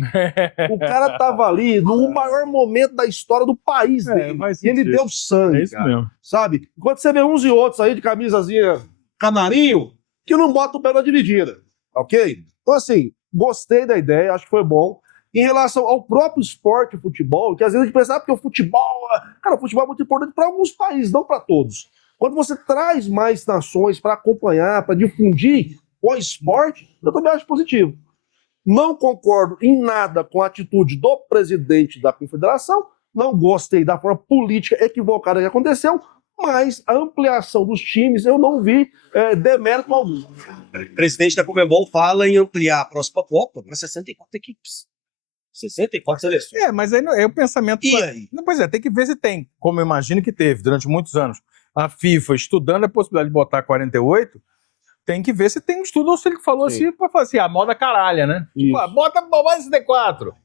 O cara tava ali no maior momento da história do país dele. E ele deu sangue, É isso cara, mesmo. sabe? Enquanto você vê uns e outros aí de camisazinha canarinho, que não bota o pé na dividida, ok? Então, assim, gostei da ideia, acho que foi bom. Em relação ao próprio esporte, o futebol, que às vezes a gente pensa, porque o futebol... Cara, o futebol é muito importante para alguns países, não para todos. Quando você traz mais nações para acompanhar, para difundir o esporte, eu também acho positivo. Não concordo em nada com a atitude do presidente da confederação, não gostei da forma política equivocada que aconteceu, mas a ampliação dos times eu não vi demérito algum. O presidente da Conmebol fala em ampliar a próxima Copa para 64 equipes. 64 seleções. Mas aí é o pensamento... E aí? Pois é, tem que ver se tem, como eu imagino que teve durante muitos anos, a FIFA estudando a possibilidade de botar 48, tem que ver se tem um estudo ou se ele falou assim, para falar assim, a moda caralha, né? Tipo, bota mais 64.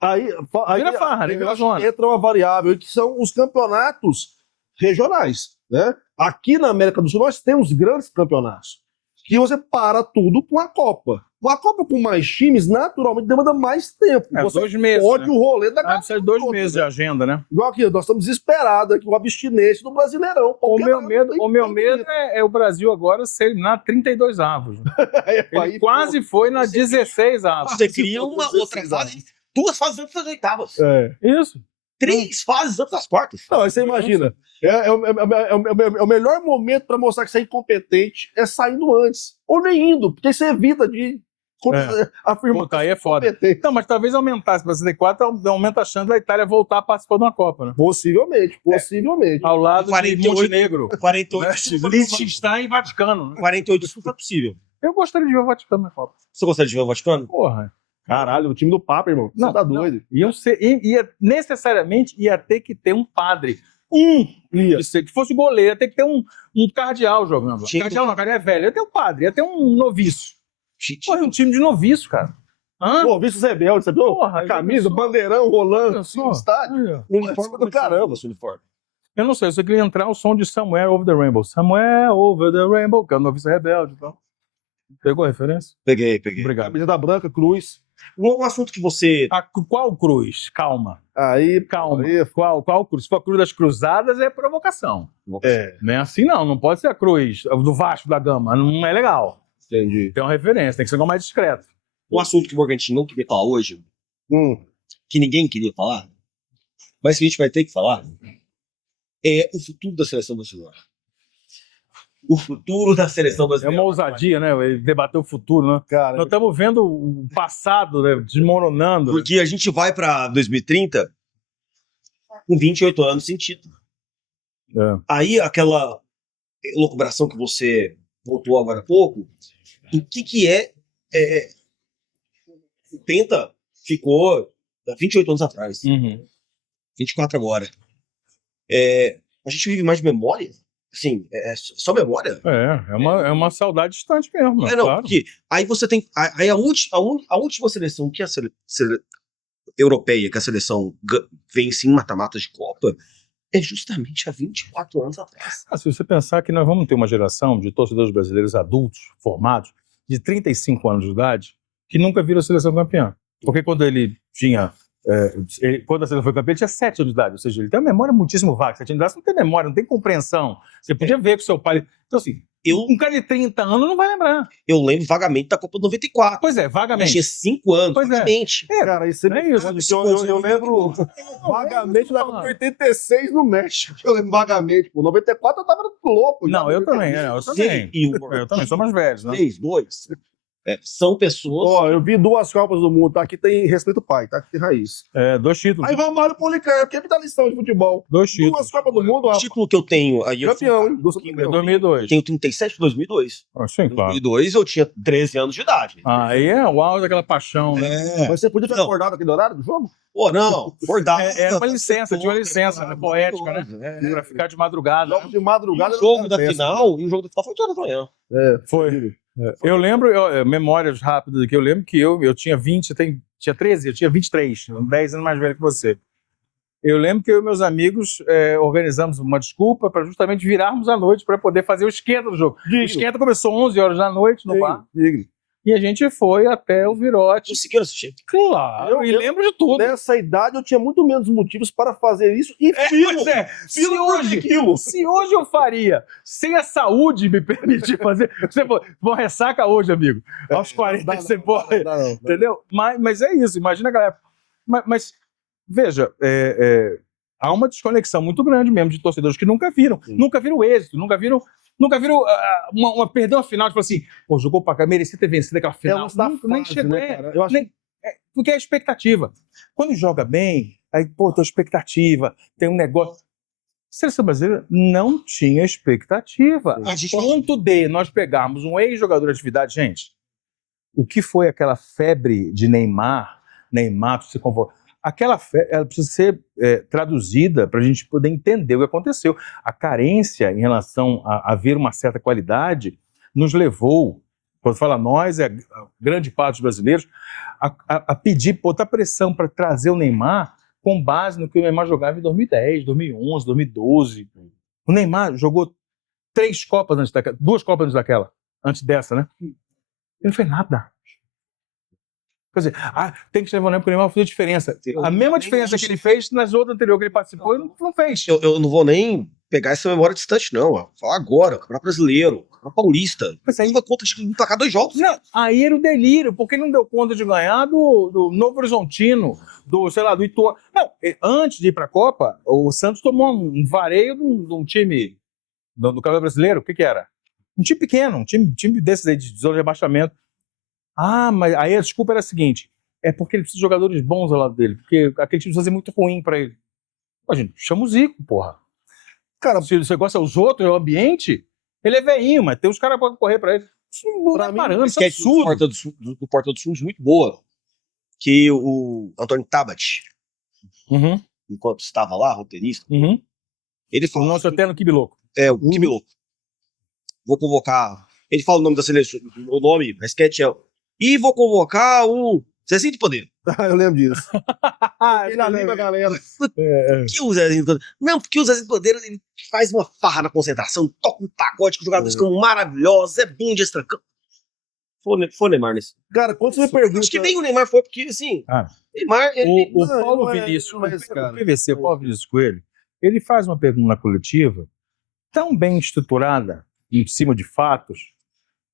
Aí Vira farra, né? eu Vira acho zona. que entra uma variável, que são os campeonatos regionais, né? Aqui na América do Sul nós temos grandes campeonatos, que você para tudo com a Copa. Uma Copa com mais times, naturalmente, demanda mais tempo. Você 2 meses, pode né? o rolê da Precisa de 2 meses de agenda, né? Igual aqui, nós estamos desesperados aqui com a abstinência do Brasileirão. O meu medo é o Brasil agora ser eliminado 32 avos. Né? Ele quase foi na 16 avos. Você cria uma outra fase, 2 fases antes das oitavas. Isso. 3 fases antes das quartas. Não, aí você imagina. O melhor momento para mostrar que você é incompetente é saindo antes. Ou nem indo, porque você evita de afirmar. Puta, aí é foda. Não, mas talvez aumentasse para 64, aumenta a chance da Itália voltar a participar de uma Copa, né? Possivelmente. Ao lado 48, de Montenegro. 48. Liechtenstein e Vaticano. Né? 48 isso não foi possível. Eu gostaria de ver o Vaticano na Copa. Você gostaria de ver o Vaticano? Porra. Caralho, o time do Papa, irmão. Você tá doido. Necessariamente ia ter que ter um padre. Que fosse goleiro, ia ter que ter um cardeal jogando. Cardeal não, cardeal é velho. Ia ter um padre, ia ter um noviço. Porra, um time de noviço, cara. Pô, visto os rebeldes, você viu? Porra, a camisa, o bandeirão rolando no estádio. Uniforme do caramba, esse uniforme. Eu não sei, eu só queria entrar o som de Somewhere Over the Rainbow. Somewhere Over the Rainbow, que é o Noviça Rebelde. Então. Pegou a referência? Peguei. Obrigado. Camiseta branca, cruz. Um assunto que você... Qual cruz? Calma. Calma. Qual cruz? Se for a cruz das cruzadas, é provocação. É, Não é assim, não pode ser a cruz do Vasco da Gama. Não é legal. entendi. Tem uma referência, tem que ser algo mais discreto. Um assunto que o Morgantinho não queria falar hoje, que ninguém queria falar, mas que a gente vai ter que falar, é o futuro da seleção brasileira. O futuro da seleção É brasileira. uma ousadia, né? Ele debater o futuro, né? Cara, Nós estamos vendo o passado, né, desmoronando. Porque a gente vai para 2030 com 28 anos sem título. É. Aí aquela elucubração que você voltou agora há pouco, o que é o Penta ficou há 28 anos atrás, Uhum. 24 agora. A gente vive mais de memória? Assim, só memória? É uma saudade distante mesmo. Não, claro. porque aí você tem. Aí a última seleção que a europeia, que a seleção vence em mata-matas de Copa, é justamente há 24 anos atrás. Se você pensar que nós vamos ter uma geração de torcedores brasileiros adultos, formados, de 35 anos de idade, que nunca viram a seleção campeã. Porque quando ele tinha. Quando a seleção foi campeã, ele tinha 7 anos de idade. Ou seja, ele tem uma memória muitíssimo vaga. 7 anos de idade, você não tem memória, não tem compreensão. Você podia ver com seu pai. Então, assim, um cara de 30 anos não vai lembrar. Eu lembro vagamente da Copa de 94. Pois é, Eu vagamente. tinha 5 anos, Pois é. vagamente. cara, isso Não é isso. Eu lembro vagamente da Copa 86 no México. Eu lembro vagamente. Pô, 94 eu tava louco. Não, eu também. Eu também. E Eu também, sou mais velho, né? 2. São pessoas. Ó, eu vi 2 Copas do Mundo, tá? Aqui tem respeito ao pai, tá? Aqui tem raiz. 2 títulos. Aí vai o Mário Policarpo, que é me dá lição de futebol. 2 títulos. 2 Copas do Mundo, O rapaz. título que eu tenho aí. Campeão, hein? É 2002. Tenho 37 de 2002. Sim, claro. 2002 eu tinha 13 anos de idade. Aí é o auge daquela paixão, né? Mas você podia ter Não. acordado aquele horário do jogo? Pô, não, bordado. Era uma licença, tinha uma licença, né, poética, né? Pra ficar de madrugada. Jogo de madrugada. O jogo da final e o jogo da final foi 8 horas da manhã. Foi. Eu lembro, memórias rápidas aqui, eu lembro que eu tinha 20, tinha 13, eu tinha 23, 10 anos mais velho que você. Eu lembro que eu e meus amigos organizamos uma desculpa para justamente virarmos à noite para poder fazer o esquenta do jogo. O esquenta começou 11 horas da noite no bar e a gente foi até o Virote. Conseguiram assistir? Claro, e lembro de tudo. Nessa idade eu tinha muito menos motivos para fazer isso e filo. Se hoje eu faria, sem a saúde me permitir fazer, você vou ressaca hoje, amigo. Aos 40 você pode, entendeu? Mas é isso, imagina a galera. Mas veja, há uma desconexão muito grande mesmo de torcedores que nunca viram o êxito, nunca viram perder uma final, tipo assim, pô, jogou pra cá, merecia ter vencido aquela final. Nem chegou, né, cara? Eu acho porque é a expectativa. Quando joga bem, aí, pô, tua expectativa, tem um negócio. A seleção brasileira não tinha expectativa. A ponto de nós pegarmos um ex-jogador de atividade, gente, o que foi aquela febre de Neymar se convocar? Aquela ela precisa ser traduzida para a gente poder entender o que aconteceu. A carência em relação a ver uma certa qualidade nos levou, quando fala nós, a grande parte dos brasileiros, a pedir, botar pressão para trazer o Neymar com base no que o Neymar jogava em 2010, 2011, 2012. O Neymar jogou 2 Copas antes daquela, antes dessa, né? Ele não fez nada. Quer dizer, tem que escrever o nome porque o Neymar fez diferença. A mesma diferença que ele fez nas outras anteriores que ele participou, ele não fez. Eu não vou nem pegar essa memória distante, não. Vou falar agora, Campeonato Brasileiro, Campeonato Paulista. Mas aí, não dá conta de emplacar 2 jogos. Não, aí era o delírio, porque ele não deu conta de ganhar do Novo Horizontino, do Ituano. Não, antes de ir para a Copa, o Santos tomou um vareio de um time do Campeonato Brasileiro. O que era? Um time pequeno, um time desses aí de zona de rebaixamento. Mas aí a desculpa era a seguinte, é porque ele precisa de jogadores bons ao lado dele, porque aquele time precisa ser muito ruim pra ele. Pô, gente, chama o Zico, porra. Cara, se você gosta dos outros, é o ambiente, ele é veinho, mas tem uns caras que podem correr pra ele. Isso não é parando, isso é absurdo. Do Porta dos Fundos muito boa, que o Antônio Tabat, enquanto estava lá, roteirista, ele falou... O nosso eterno Kibiloco. O Kibiloco. Vou convocar... Ele fala o nome da seleção, o nome, a sketch é... E vou convocar o Zezinho do Padeiro. Eu lembro disso. Ah, Ele anima a galera. Por que o Zezinho do Padeiro? Não, porque o Zezinho do Padeiro ele faz uma farra na concentração, toca um pagode que os jogadores ficam maravilhosos, é bom de extracampo. Foi o Neymar nesse. Cara, quando você me pergunta... Acho que nem o Neymar foi, porque assim, Neymar... O Não, Paulo não é- Vinícius, não é esse cara. o PVC, o Paulo Vinícius Coelho, ele faz uma pergunta na coletiva tão bem estruturada, em cima de fatos,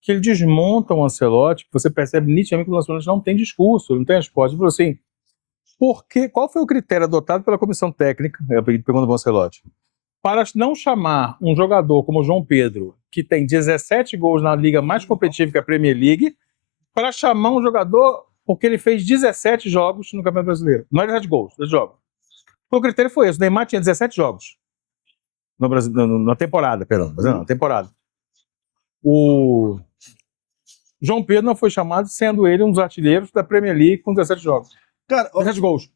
que ele desmonta o Ancelotti, que você percebe nitidamente que o Ancelotti não tem discurso, não tem resposta. Ele falou assim, qual foi o critério adotado pela comissão técnica, pergunta do Ancelotti, para não chamar um jogador como o João Pedro, que tem 17 gols na liga mais competitiva que a Premier League, para chamar um jogador porque ele fez 17 jogos no Campeonato Brasileiro. Não é 17 gols, 17 jogos. O critério foi esse. O Neymar tinha 17 jogos no Brasil, na temporada, perdão. Na temporada. O João Pedro não foi chamado, sendo ele um dos artilheiros da Premier League com 17 jogos. Cara, 17 gols.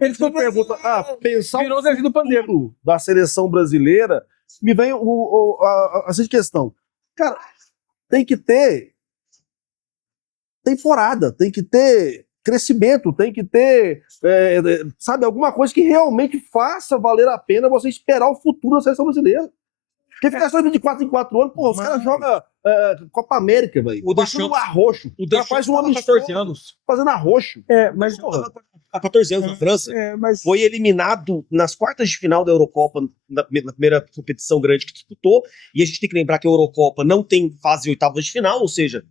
Ele você pergunta, pensar virou o o Zezinho do Pandeiro. futuro da seleção brasileira, me vem a seguinte questão. Cara, tem que ter temporada, tem que ter crescimento, tem que ter, sabe, alguma coisa que realmente faça valer a pena você esperar o futuro da seleção brasileira. Porque ficar só de 4 em 4 anos, pô, os caras jogam Copa América, velho. O Passando Deschamps- arroxo. o O cara Deschamps faz um tava com amistoso 14 anos. fazendo arroxo. Mas, Porra, Há 14 anos na França. mas Foi eliminado nas quartas de final da Eurocopa, na primeira competição grande que disputou. E a gente tem que lembrar que a Eurocopa não tem fase oitavas de final, ou seja,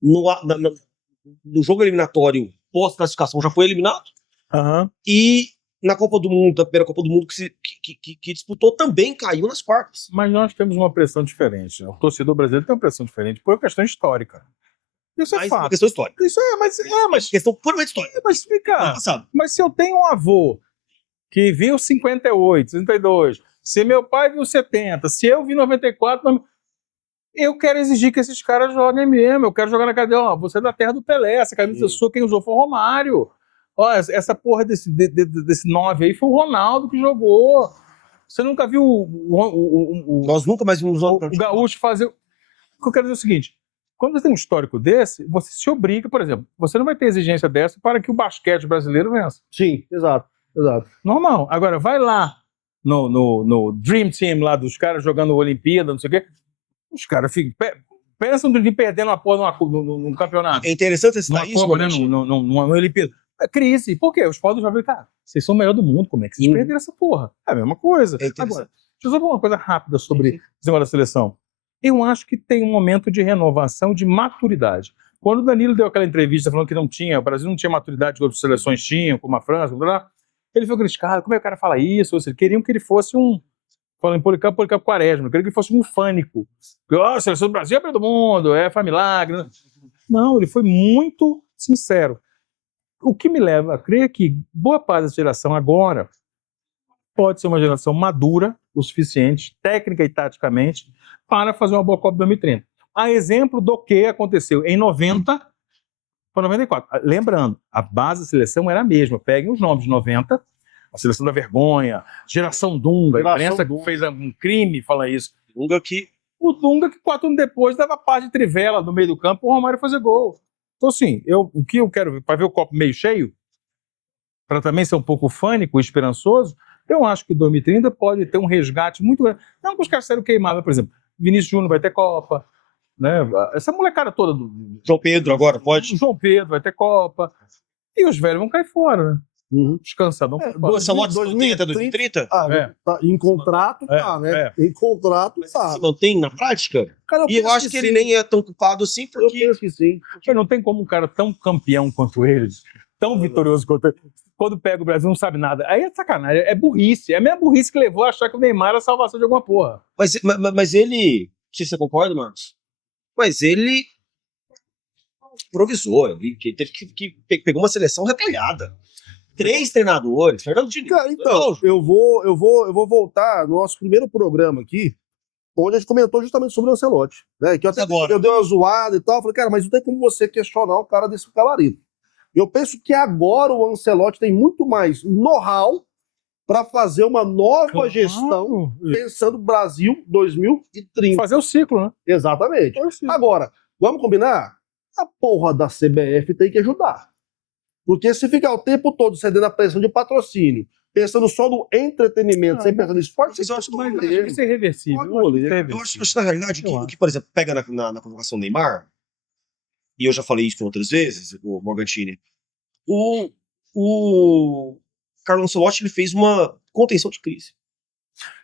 no jogo eliminatório pós-classificação já foi eliminado. E na Copa do Mundo, na primeira Copa do Mundo que disputou, também caiu nas quartas. Mas nós temos uma pressão diferente. Né? O torcedor brasileiro tem uma pressão diferente por questão histórica. Isso é Mas é uma fato. questão histórica. Isso mas Questão puramente histórica. mas fica. Passado. Mas se eu tenho um avô que viu 58, 62, se meu pai viu 70, se eu vi 94, eu quero exigir que esses caras joguem mesmo. Eu quero jogar na cadeia. Ó, você é da terra do Pelé, essa camisa sua, quem usou foi o Romário. Ó, essa porra desse 9 aí foi o Ronaldo que jogou. Você nunca viu Nós nunca mais vimos o Gaúcho fazer. O que eu quero dizer é o seguinte: quando você tem um histórico desse, você se obriga, por exemplo, você não vai ter exigência dessa para que o basquete brasileiro vença. sim, exato. Normal. Agora, vai lá no Dream Team lá dos caras jogando Olimpíada, não sei o quê. Os caras pensam em perdendo uma porra num campeonato. É interessante esse Numa país, Copa, né? Maurício. Numa Olimpíada. É crise. Por quê? Os pobres já viram, cara, vocês são o melhor do mundo, como é que vocês perderam essa porra? É a mesma coisa. É interessante. Agora, deixa eu só falar uma coisa rápida sobre o negócio da seleção. Eu acho que tem um momento de renovação, de maturidade. Quando o Danilo deu aquela entrevista falando que não tinha, o Brasil não tinha maturidade que outras seleções tinham, como a França, blá, blá, ele foi criticado. Como é que o cara fala isso? Ou seja, queriam que ele fosse falando em Policarpo Quaresma, queriam que ele fosse um fânico. A seleção do Brasil é para todo mundo, faz milagre. Não, ele foi muito sincero. O que me leva a crer que boa parte da geração agora pode ser uma geração madura o suficiente, técnica e taticamente, para fazer uma boa Copa 2030. A exemplo do que aconteceu em 90 para 94. Lembrando, a base da seleção era a mesma. Peguem os nomes de 90, a seleção da vergonha, geração Dunga, a imprensa que fez um crime, fala isso. O Dunga que 4 anos depois dava paz de trivela no meio do campo, o Romário fazer gol. Então, assim, o que eu quero ver, para ver o copo meio cheio, para também ser um pouco fânico e esperançoso, eu acho que 2030 pode ter um resgate muito grande. Não que os caras saíram queimados, por exemplo, Vinícius Júnior vai ter Copa, né? Essa molecada toda do João Pedro agora pode. O João Pedro vai ter Copa. E os velhos vão cair fora, né? Os cansados vão cair fora. Ancelotti 2030? Tá, em contrato tá, né? Em contrato tá. Se mantém na prática? Cara, E eu acho que ele nem é tão culpado assim, Eu porque penso que sim. Porque não tem como um cara tão campeão quanto ele, tão vitorioso quanto ele, quando pega o Brasil não sabe nada. Aí é sacanagem, é burrice. É a mesma burrice que levou a achar que o Neymar era a salvação de alguma porra. Mas ele. Não sei se você concorda, Marcos. Mas ele improvisou. Ele teve que pegou uma seleção retalhada. 3 treinadores. Fernando Diniz. Cara, então, eu vou voltar no nosso primeiro programa aqui, onde a gente comentou justamente sobre o Ancelotti. Né? Que eu dei uma zoada e tal. Falei, cara, mas não tem como você questionar o cara desse gabarito. Eu penso que agora o Ancelotti tem muito mais know-how para fazer uma nova gestão pensando Brasil 2030. Fazer o ciclo, né? Exatamente. Agora, vamos combinar? A porra da CBF tem que ajudar. Porque se ficar o tempo todo cedendo a pressão de patrocínio, pensando só no entretenimento, sem pensar no esporte, Mas eu acho que Isso é irreversível. Eu acho que, na realidade, o que, por exemplo, pega na convocação do Neymar, e eu já falei isso outras vezes, o Morgantini, o Carlo Ancelotti ele fez uma contenção de crise.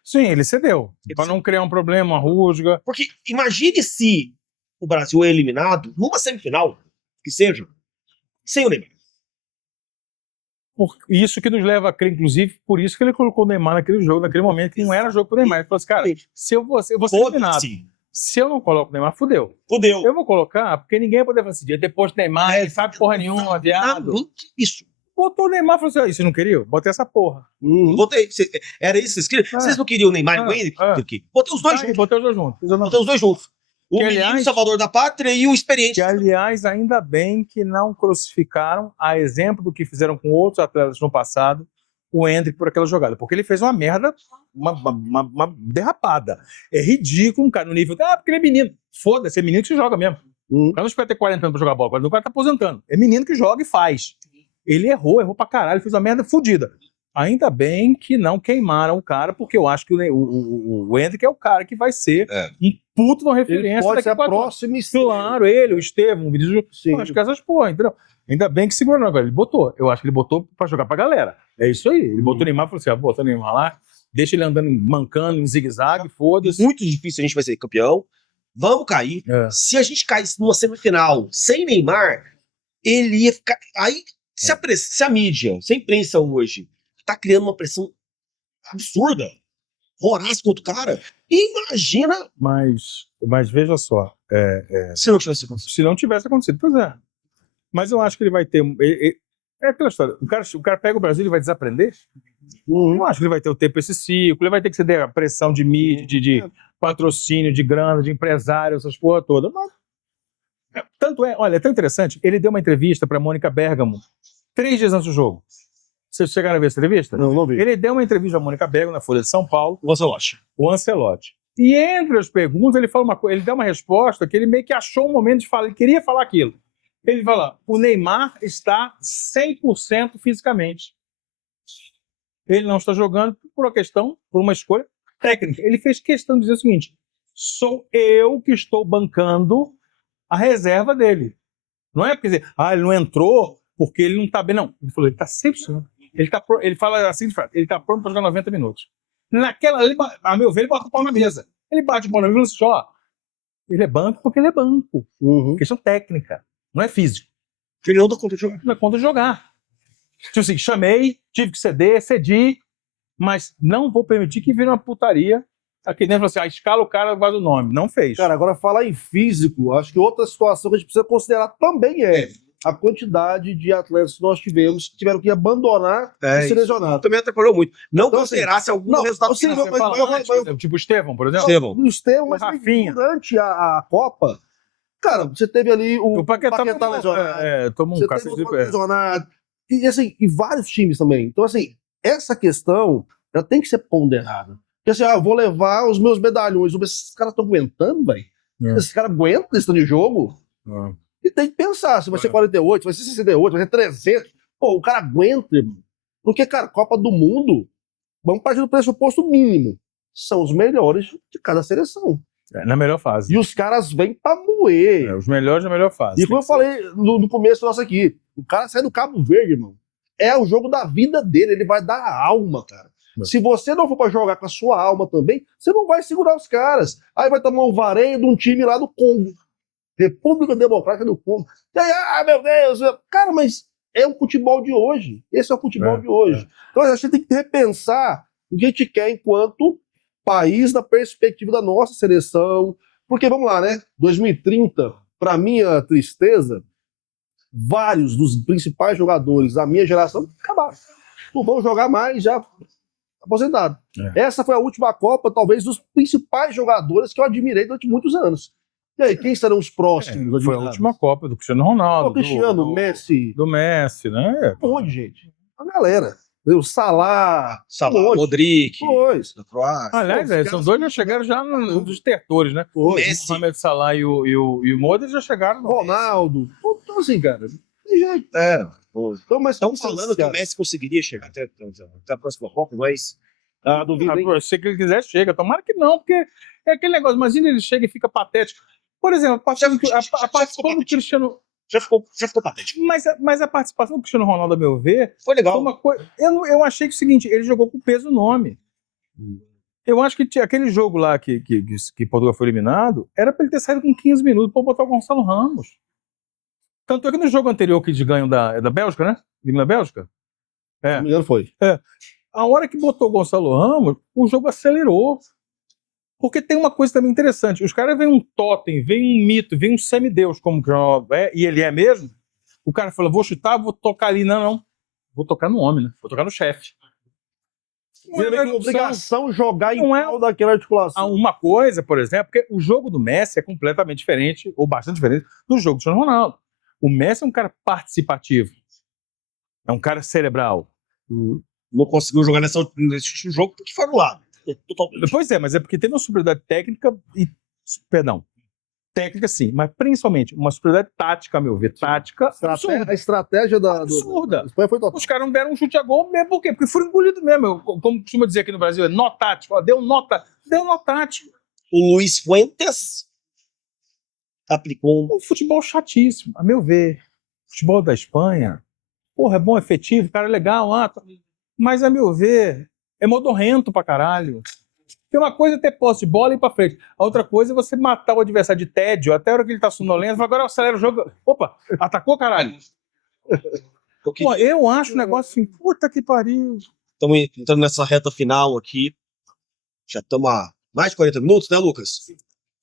Sim, ele cedeu. Para não criar um problema, uma rusga. Porque imagine se o Brasil é eliminado numa semifinal, que seja, sem o Neymar. Isso que nos leva a crer, inclusive, por isso que ele colocou o Neymar naquele jogo, naquele momento, que não era jogo pro Neymar. Ele falou assim, cara, se eu vou ser eliminado, se eu não coloco o Neymar, fudeu. Eu vou colocar, porque ninguém vai poder fazer esse dia. Depois do Neymar, ele sabe porra nenhuma, viado. Isso. Botou o Neymar e falou assim, ah, isso não queria? Botei essa porra. Botei. Era isso que vocês queriam? Vocês não queriam o Neymar e o Henrique? Botei os dois juntos. Botei os dois juntos. Botei os dois juntos. O menino salvador da pátria e o experiente. Que, aliás, ainda bem que não crucificaram, a exemplo do que fizeram com outros atletas no passado, o Endrick por aquela jogada. Porque ele fez uma merda, uma derrapada. É ridículo um cara no nível... porque ele é menino. Foda-se, é menino que se joga mesmo. O cara não espera ter 40 anos pra jogar bola. O cara tá aposentando. É menino que joga e faz. Ele errou pra caralho, fez uma merda fodida. Ainda bem que não queimaram o cara, porque eu acho que o Endrick é o cara que vai ser um puto de uma referência. Ele pode ser a próxima estrela. Claro, ele, o Estevão, o Vinícius. Eu acho que essas porra, entendeu? Ainda bem que segurou agora. Ele botou. Eu acho que ele botou pra jogar pra galera. É isso aí. Ele botou o Neymar e falou assim: vou botar o Neymar lá, deixa ele andando, mancando, em zigue-zague, foda-se. Muito difícil a gente vai ser campeão. Vamos cair. Se a gente caísse numa semifinal sem Neymar, ele ia ficar. Aí, se a mídia, se a imprensa hoje tá criando uma pressão absurda, voraz contra o cara, imagina. Mas veja só. Se não tivesse acontecido. Se não tivesse acontecido, pois é. Mas eu acho que ele vai ter. É aquela história. O cara pega o Brasil e vai desaprender? Não acho que ele vai ter o tempo esse ciclo. Ele vai ter que ceder a pressão de mídia, de patrocínio, de grana, de empresário, essas porra toda. Mas, tanto olha, é tão interessante. Ele deu uma entrevista para Mônica Bergamo 3 dias antes do jogo. Vocês chegaram a ver essa entrevista? Não vi. Ele deu uma entrevista a Mônica Bergamo na Folha de São Paulo. O Ancelotti. E entre as perguntas, ele fala ele dá uma resposta que ele meio que achou um momento de falar, ele queria falar aquilo. Ele fala, o Neymar está 100% fisicamente. Ele não está jogando por uma escolha técnica. Ele fez questão de dizer o seguinte, sou eu que estou bancando a reserva dele. Não é porque dizer, ele não entrou porque ele não está bem, não. Ele falou, ele está 100%. Ele fala assim, ele está pronto para jogar 90 minutos. Naquela, a meu ver, ele bota o pau na mesa. Ele bate o pau na mesa e fala assim, ele é banco porque ele é banco. Questão técnica, não é físico. Ele não dá conta de jogar. Não dá conta de jogar. Tipo assim, chamei, tive que cedi, mas não vou permitir que vire uma putaria. Aqui dentro, assim, escala o cara, guarda o nome. Não fez. Cara, agora falar em físico, acho que outra situação que a gente precisa considerar também a quantidade de atletas que nós tivemos que tiveram que abandonar e se lesionar. Também atrapalhou muito. Não então, considerasse algum resultado final. Tipo o Estevão, por exemplo. O Estevão, mas Rafinha. Durante a Copa, cara, você teve ali o Paquetá lesionado. Tomou um cacete de pé. Lesionado. E assim, e vários times também. Então, assim, essa questão ela tem que ser ponderada. Porque assim, eu vou levar os meus medalhões. Esses caras estão aguentando, velho? Esses caras aguentam esse tanto de jogo? E tem que pensar, se vai ser 48, vai ser 68, vai ser 300. Pô, o cara aguenta, irmão. Porque, cara, Copa do Mundo, vamos partir do pressuposto mínimo. São os melhores de cada seleção. Na melhor fase. E os caras vêm pra moer. Os melhores na melhor fase. E como eu falei no começo nosso aqui, o cara sai do Cabo Verde, irmão. É o jogo da vida dele, ele vai dar a alma, cara. Se você não for pra jogar com a sua alma também, você não vai segurar os caras. Aí vai tomar um vareio de um time lá do Congo. República Democrática do Congo. E aí, meu Deus. Cara, mas é o futebol de hoje. Esse é o futebol de hoje. Então a gente tem que repensar o que a gente quer enquanto país na perspectiva da nossa seleção. Porque, vamos lá, né? 2030, pra minha tristeza, vários dos principais jogadores da minha geração acabaram. Não vão jogar mais, já aposentado. Essa foi a última Copa, talvez, dos principais jogadores que eu admirei durante muitos anos. E aí, quem serão os próximos? Foi a última Copa do Cristiano Ronaldo. O Cristiano, Messi. Do Messi, né? Um monte de gente. A galera. O Salah, Modric, da Croácia. Aliás, são dois que já chegaram já nos tertores, né? O Messi. O Mohamed Salah e o Modric já chegaram. Ronaldo. Então, assim, cara, tem jeito. Então, mas Estão falando que o Messi conseguiria chegar até a próxima Copa, mas duvido, hein? Se ele quiser, chega. Tomara que não, porque é aquele negócio. Imagina ele chega e fica patético. Por exemplo, a participação do Cristiano... Já ficou patético. Mas a participação do Cristiano Ronaldo, a meu ver, Foi legal. foi uma coisa... Eu achei que é o seguinte, ele jogou com peso no nome. Eu acho que aquele jogo lá que Portugal foi eliminado, era para ele ter saído com 15 minutos para botar o Gonçalo Ramos. Tanto é que no jogo anterior que eles ganham da Bélgica, né? Elimina a Bélgica? Se não me engano, foi. A hora que botou o Gonçalo Ramos, o jogo acelerou. Porque tem uma coisa também interessante. Os caras veem um totem, veem um mito, veem um semideus, como que e ele é mesmo. O cara fala, vou chutar, vou tocar ali. Não. Vou tocar no homem, né? Vou tocar no chefe. Não é obrigação jogar em Não prol daquela articulação. Uma coisa, por exemplo, porque o jogo do Messi é completamente diferente, ou bastante diferente, do jogo do Cristiano Ronaldo. O Messi é um cara participativo. É um cara cerebral. Não conseguiu jogar nesse jogo porque foi anulado. Totalmente. Pois é, mas é porque teve uma superioridade técnica e... Perdão. Técnica, sim, mas principalmente uma superioridade tática, a meu ver. Tática absurda. A estratégia da Absurda. Espanha foi total. Os caras não deram um chute a gol mesmo. Por quê? Porque foram engolidos mesmo. Como costuma dizer aqui no Brasil, é nó tático. Deu nó tático. O Luiz Fuentes aplicou Um futebol chatíssimo, a meu ver. Futebol da Espanha, porra, é bom, efetivo, cara é legal, mas a meu ver, é modorrento pra caralho. Porque uma coisa é ter posse de bola e ir pra frente. A outra coisa é você matar o adversário de tédio, até a hora que ele tá sonolento, agora acelera o jogo. Opa, atacou, caralho. Pô, eu acho o negócio assim, puta que pariu. Estamos entrando nessa reta final aqui. Já estamos há mais de 40 minutos, né, Lucas?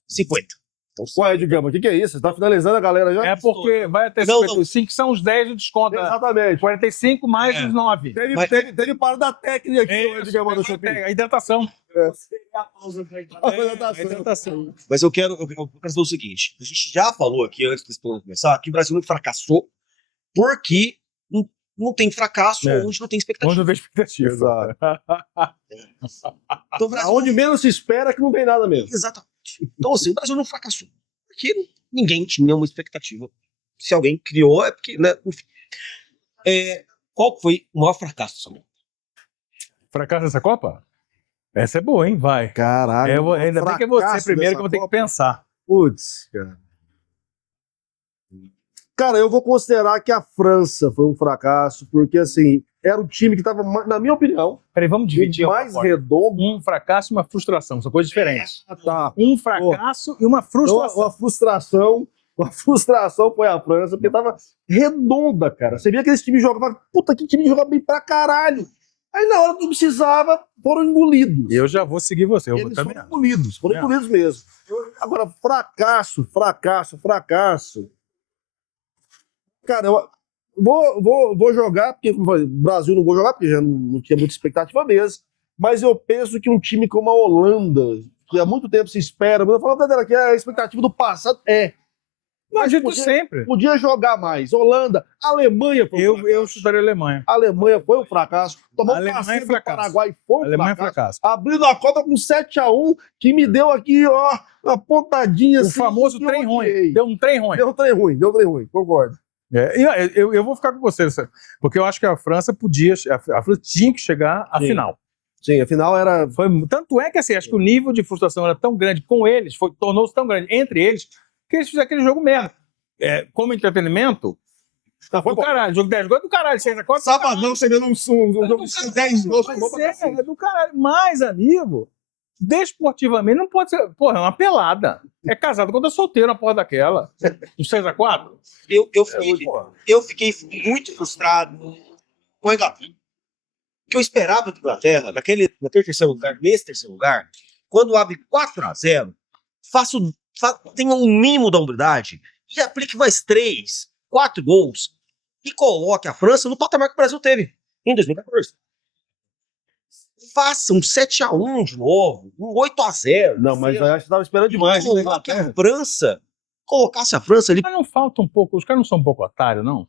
50. Então, ué, digamos, o que é isso? Você tá finalizando a galera já? É porque vai até Não, 55, que são os 10 de desconto. Exatamente. 45 mais os 9. Teve parada técnica aqui, digamos, no shopping. A hidratação. A hidratação. Mas eu quero dizer o seguinte: a gente já falou aqui antes desse plano começar que o Brasil não fracassou porque não tem fracasso onde não tem expectativa. Onde não vê expectativa. Exato. Então, o Brasil Onde menos se espera que não tem nada mesmo. Exatamente. Então, assim, o Brasil não fracassou. Porque ninguém tinha uma expectativa. Se alguém criou, é porque, né? Enfim. Qual foi o maior fracasso, Samuel? Fracasso dessa Copa? Essa é boa, hein? Vai. Caralho. Ainda bem que é você primeiro que eu vou ter que pensar. Putz, cara. Cara, eu vou considerar que a França foi um fracasso, porque, assim, era o time que estava, na minha opinião, Peraí, vamos dividir. mais redondo. Um fracasso e uma frustração, são coisas diferentes. Tá. Um fracasso e uma frustração. Uma frustração foi a França, porque tava redonda, cara. Você via que esse time jogava, puta, que time jogava bem pra caralho. Aí na hora que não precisava, foram engolidos. Eu já vou seguir você. Eles foram engolidos mesmo. Agora, fracasso. Cara, eu vou jogar, porque o Brasil não vou jogar, porque já não tinha muita expectativa mesmo. Mas eu penso que um time como a Holanda, que há muito tempo se espera, mas eu falo dela que a expectativa do passado Não, a gente sempre. Podia jogar mais. Holanda, Alemanha foi um fracasso. Eu chutaria a Alemanha. A Alemanha foi um fracasso. Tomou um Alemanha passeio é do fracasso. Paraguai, foi um Alemanha é fracasso. fracasso. Abrindo a conta com 7-1, que me deu aqui, ó, uma pontadinha O assim. famoso que eu trem ruim. odiei. Deu um trem ruim. Deu um trem ruim, concordo. Eu vou ficar com você, porque eu acho que a França tinha que chegar à Sim. final. Sim, afinal era... Tanto é que assim, acho que o nível de frustração era tão grande com eles, tornou-se tão grande entre eles, que eles fizeram aquele jogo merda. Como entretenimento, Foi do bom. caralho, jogo 10 gols do caralho, 6 a 4. Sabadão, você vendo um jogo de 10 gols. Foi bom pra cacete. É do caralho. Mas, amigo, desportivamente não pode ser. Porra, é uma pelada. É casado quando é solteiro, uma porra daquela. Um 6 a 4. Eu fiquei muito frustrado com a Inglaterra. Que eu esperava da Inglaterra, naquele terceiro lugar, nesse terceiro lugar, quando abre 4-0, tenha um mínimo da humildade e aplique mais 3, 4 gols e coloque a França no patamar que o Brasil teve em 2014. Faça um 7-1 de novo, um 8-0. Não, mas eu acho que você estava esperando demais. Né, Coloque a França, colocasse a França ali. Mas não falta um pouco, os caras não são um pouco otários, não?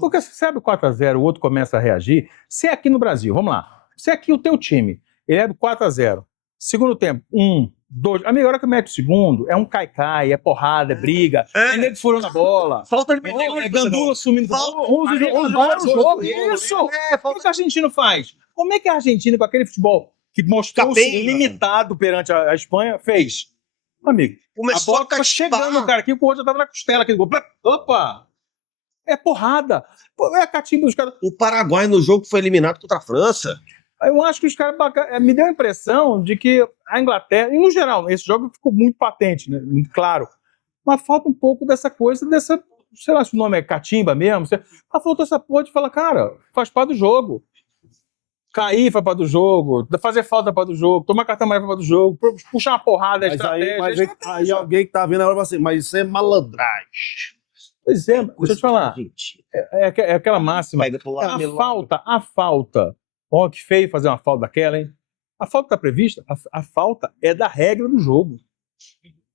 Porque se você abre 4-0, o outro começa a reagir. Se é aqui no Brasil, vamos lá. Se é aqui o teu time, ele abre 4-0. Segundo tempo, 1, Amigo, a hora que mete o segundo, é um cai-cai, é porrada, é briga, é nego furando a bola. Falta de É Gandula sumindo. Isso! O que o argentino faz? Como é que a Argentina, com aquele futebol que mostrou-se Capenga. limitado perante a Espanha, fez? Amigo, Começou a bola tá chegando, cara, aqui o outro já tava na costela. Aquele gol. Opa! É porrada. Pô, é a catimba dos caras. O Paraguai no jogo foi eliminado contra a França. Eu acho que os caras me deu a impressão de que a Inglaterra, e no geral, esse jogo ficou muito patente, né? Muito claro. Mas falta um pouco dessa coisa, sei lá se o nome é catimba mesmo. Mas faltou essa porra de falar, cara, faz parte do jogo. Cair faz parte do jogo, fazer falta faz parte do jogo, tomar cartão amarelo faz parte do jogo, puxar uma porrada, Aí alguém que tá vendo agora fala assim, mas isso é malandragem. Pois é, deixa eu te falar. Gente, É aquela máxima. pega pro lado, A falta. Ó, que feio fazer uma falta daquela, hein? A falta está prevista, a falta é da regra do jogo.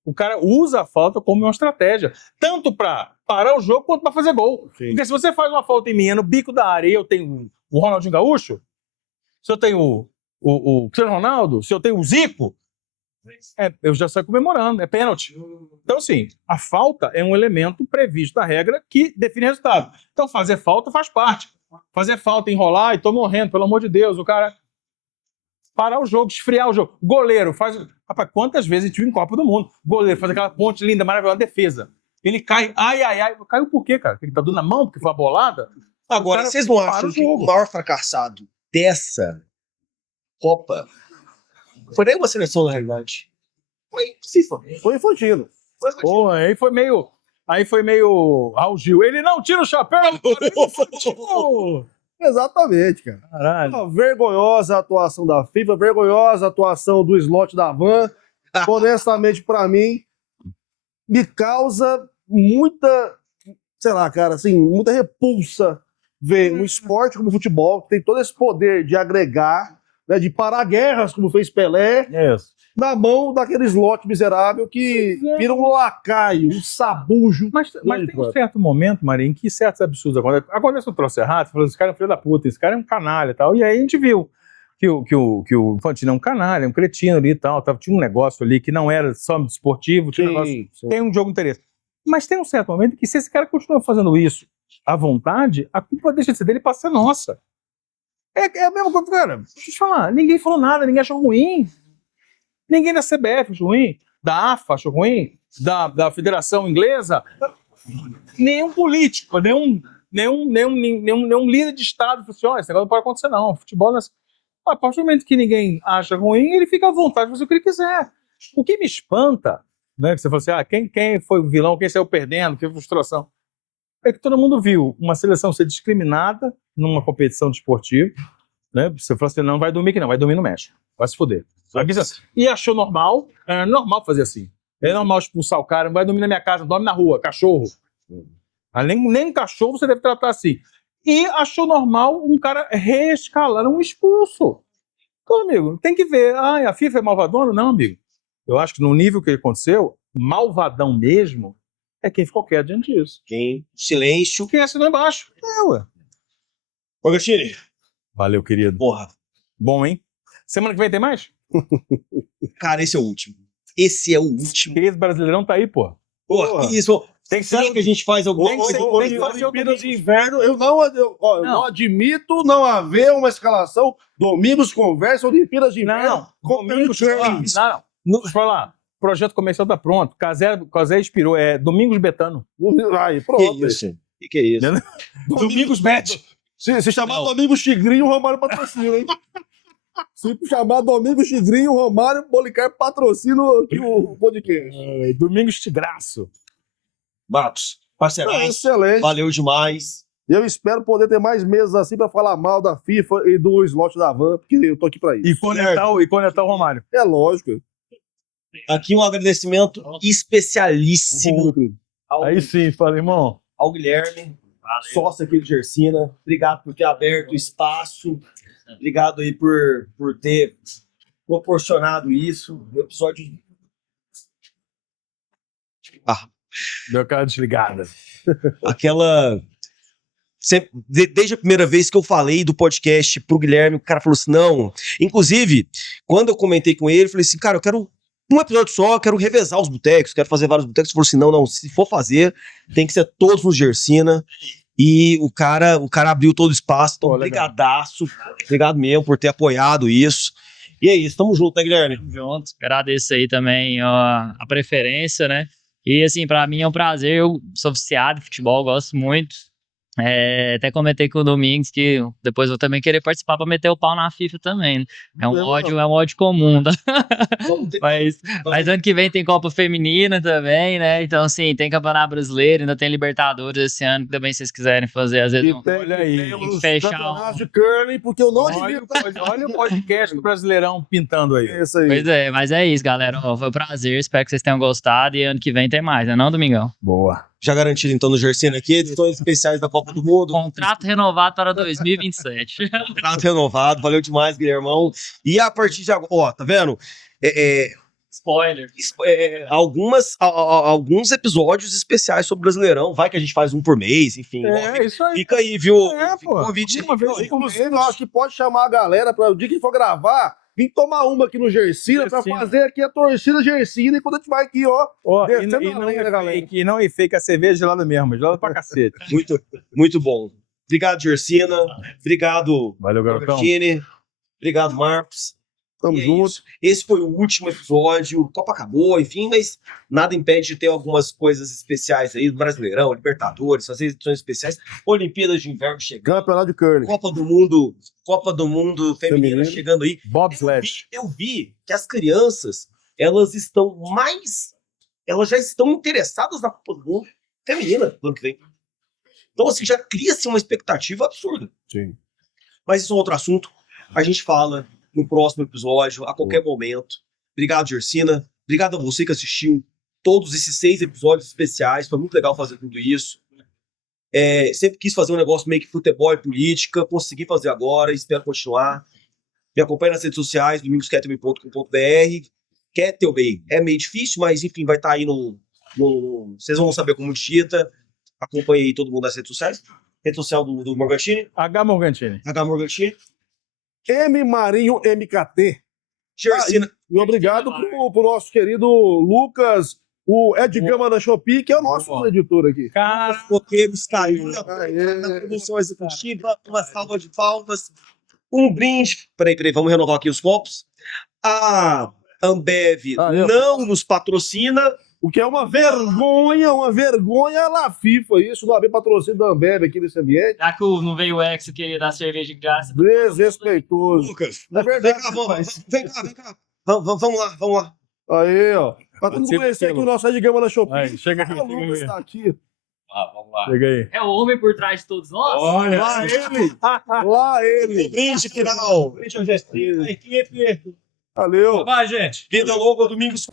O cara usa a falta como uma estratégia, tanto para parar o jogo quanto para fazer gol. Sim. Porque se você faz uma falta em mim no bico da área, eu tenho o Ronaldinho Gaúcho, se eu tenho o Cristiano Ronaldo, se eu tenho o Zico, eu já saio comemorando, é pênalti. Então, assim, a falta é um elemento previsto da regra que define resultado. Então, fazer falta faz parte. Fazer falta, enrolar e tô morrendo, pelo amor de Deus, o cara parar o jogo, esfriar o jogo. Goleiro faz... Rapaz, quantas vezes a gente viu em Copa do Mundo? Goleiro faz aquela ponte linda, maravilhosa, defesa. Ele cai, ai. Caiu por quê, cara? Porque ele tá dando na mão, porque foi uma bolada? Agora, vocês não acham que o maior fracassado dessa Copa foi nem uma seleção, na realidade? Foi FIFA. Foi Infantino. Pô, aí foi meio Raul Gil. Ele não tira o chapéu! Exatamente, cara. Caralho. Uma vergonhosa atuação da FIFA, vergonhosa atuação do slot da Van. Honestamente, pra mim, me causa muita, sei lá, cara, assim, muita repulsa ver um esporte como o futebol, que tem todo esse poder de agregar, né, de parar guerras, como fez Pelé, Isso. na mão daquele slot miserável que vira um lacaio, um sabujo. Mas tem um certo momento, Maria, em que certos absurdos acontecem. Acontece um troço errado, você fala, esse cara é um filho da puta, esse cara é um canalha e tal. E aí a gente viu que o Infantino é um canalha, é um cretino ali e tal. Tinha um negócio ali que não era só desportivo, tinha um negócio, tem um jogo de interesse. Mas tem um certo momento que se esse cara continua fazendo isso à vontade, a culpa deixa de ser dele e passa a ser nossa. É a mesma coisa, cara. Deixa eu te falar, ninguém falou nada, ninguém achou ruim. Ninguém da CBF achou ruim, da AFA achou ruim, da Federação Inglesa, nenhum político, nenhum líder de Estado falou assim, ó, esse negócio não pode acontecer não, futebol... A partir do momento que ninguém acha ruim, ele fica à vontade de fazer o que ele quiser. O que me espanta, né, que você falou assim, quem foi o vilão, quem saiu perdendo, que frustração, é que todo mundo viu uma seleção ser discriminada numa competição desportiva, né, você falou assim, não vai dormir aqui não, vai dormir no México, vai se foder. E achou normal, é normal fazer assim. É normal expulsar o cara, não vai dormir na minha casa, dorme na rua, cachorro. Nem cachorro você deve tratar assim. E achou normal um cara reescalar um expulso. Então, amigo, tem que ver. A FIFA é malvadona? Não, amigo. Eu acho que no nível que aconteceu, malvadão mesmo é quem ficou quieto diante disso. Silêncio. Quem assinou embaixo. Ué. Ô, Gastini. Valeu, querido. Porra. Bom, hein? Semana que vem tem mais? Cara, esse é o último. Esse é o último. Esse Brasileirão tá aí, pô. Porra, que isso? Tem que Será ser... que a gente faz alguma Tem que coisa? ser- Olimpíadas de Inverno, eu não admito não haver uma escalação Domingos Conversa, Olimpíadas de Inverno. Não, Domingos... Não. Deixa eu falar. O projeto comercial tá pronto. Casé inspirou. É Domingos Betano. Aí, Que pronto. isso? Que é isso? Domingos Bet. Se chamar Domingos Tigrinho, o Romário patrocina, hein? Se chamar Domingos Tigrinho, o Romário Policarpo patrocina aqui o podcast. Domingos Tigraço. Matos, parceiraço. Excelente. Valeu demais. Eu espero poder ter mais meses assim pra falar mal da FIFA e do slot da Van, porque eu tô aqui pra isso. E conectar o Romário. É lógico. Aqui um agradecimento especialíssimo Aí sim, fala, irmão. ao Guilherme, sócio aqui de Gersina. Obrigado por ter aberto o espaço. Obrigado aí por ter proporcionado isso. O episódio... Deu aquela desligada. Aquela... Desde a primeira vez que eu falei do podcast pro Guilherme, o cara falou assim, não... Inclusive, quando eu comentei com ele, eu falei assim, cara, eu quero um episódio só, quero revezar os botecos, quero fazer vários botecos. Falou assim, não, se for fazer, tem que ser todos nos Gersina. E o cara abriu todo o espaço, então brigadaço, obrigado mesmo por ter apoiado isso. E é isso, tamo junto, né, Guilherme? Tamo junto, agradeço aí também ó, a preferência, né? E assim, pra mim é um prazer, eu sou viciado em futebol, gosto muito. Até comentei com o Domingos que depois eu vou também querer participar pra meter o pau na FIFA também, né? É um ódio comum, tá? Mas ano que vem tem Copa Feminina também, né? Então, assim, tem Campeonato Brasileiro, ainda tem Libertadores esse ano, que também se vocês quiserem fazer, às vezes. Olha aí. Tem que fechar campeonato de curling, porque eu não admito. Olha o podcast do Brasileirão pintando aí. Isso aí. Pois é, mas é isso, galera. Ó, foi um prazer, espero que vocês tenham gostado e ano que vem tem mais, né? Não, Domingão? Boa. Já garantido, então, no Gersina aqui, edições especiais da Copa do Mundo. Contrato renovado para 2027. Contrato renovado, valeu demais, Guilhermão. E a partir de agora, ó, tá vendo? Spoiler. Alguns episódios especiais sobre o Brasileirão. Vai que a gente faz um por mês, enfim. É, isso aí. Fica aí, viu? É, Fica o pô. convite aí. Uma vez Inclusive, eu acho que pode chamar a galera para o dia que for gravar, vir tomar uma aqui no Gersina pra Gersina. fazer aqui a torcida Gersina e quando a gente vai aqui, ó. Ó, Descendo e a não lenha, é galera. fake, e não é fake, a cerveja gelada mesmo, gelada pra cacete. Muito bom. Obrigado, Gersina. Obrigado, Valeu, garotão. Martini. Obrigado, Marcos. Tamo E é junto. isso. Esse foi o último episódio. Copa acabou, enfim, mas nada impede de ter algumas coisas especiais aí do Brasileirão, Libertadores, fazer edições especiais, Olimpíadas de Inverno chegando, Campeonato de curling. Copa do Mundo feminina Feminino. chegando aí. Bobsled. Eu vi que as crianças, elas já estão interessadas na Copa do Mundo feminina do ano que vem. Então, assim, já cria-se uma expectativa absurda. Sim. Mas isso é um outro assunto. A gente fala no próximo episódio, a qualquer momento. Obrigado, Gersina. Obrigado a você que assistiu todos esses 6 episódios especiais. Foi muito legal fazer tudo isso. Sempre quis fazer um negócio meio que futebol e política. Consegui fazer agora. Espero continuar. Me acompanhe nas redes sociais, domingosquetelme.com.br. Ketelme é meio difícil, mas enfim, vai estar aí no... Vocês vão saber como digita. Acompanhe aí todo mundo nas redes sociais. Rede social do Morgantini. H. Morgantini. H. Morgantini. M Marinho MKT. Gersina. E obrigado pro nosso querido Lucas, o Ed Gama da Shopee, que é o nosso editor aqui. Cara, Coqueiros caiu na Aê. produção executiva, uma salva de palmas, um brinde. Peraí, vamos renovar aqui os copos. A Ambev não nos patrocina. O que é uma vergonha lá FIFA isso, não haver patrocínio da Ambev aqui nesse ambiente. Já que não veio o Ex queria dar cerveja de graça. Desrespeitoso. Lucas, É verdade. vem cá. Vamos lá. Aí, ó. Pra todo mundo Você conhecer aqui pelo- o nosso Ed Gama da Shopee. Aí, chega aqui, O Lucas chega tá aqui. Vamos lá. chega aí. É o homem por trás de todos nós? Olha. Lá ele. Lá ele. Brinde final. Brinde ao Gersina. Equipe. Valeu. Vai, gente. Vida longa, Domingos.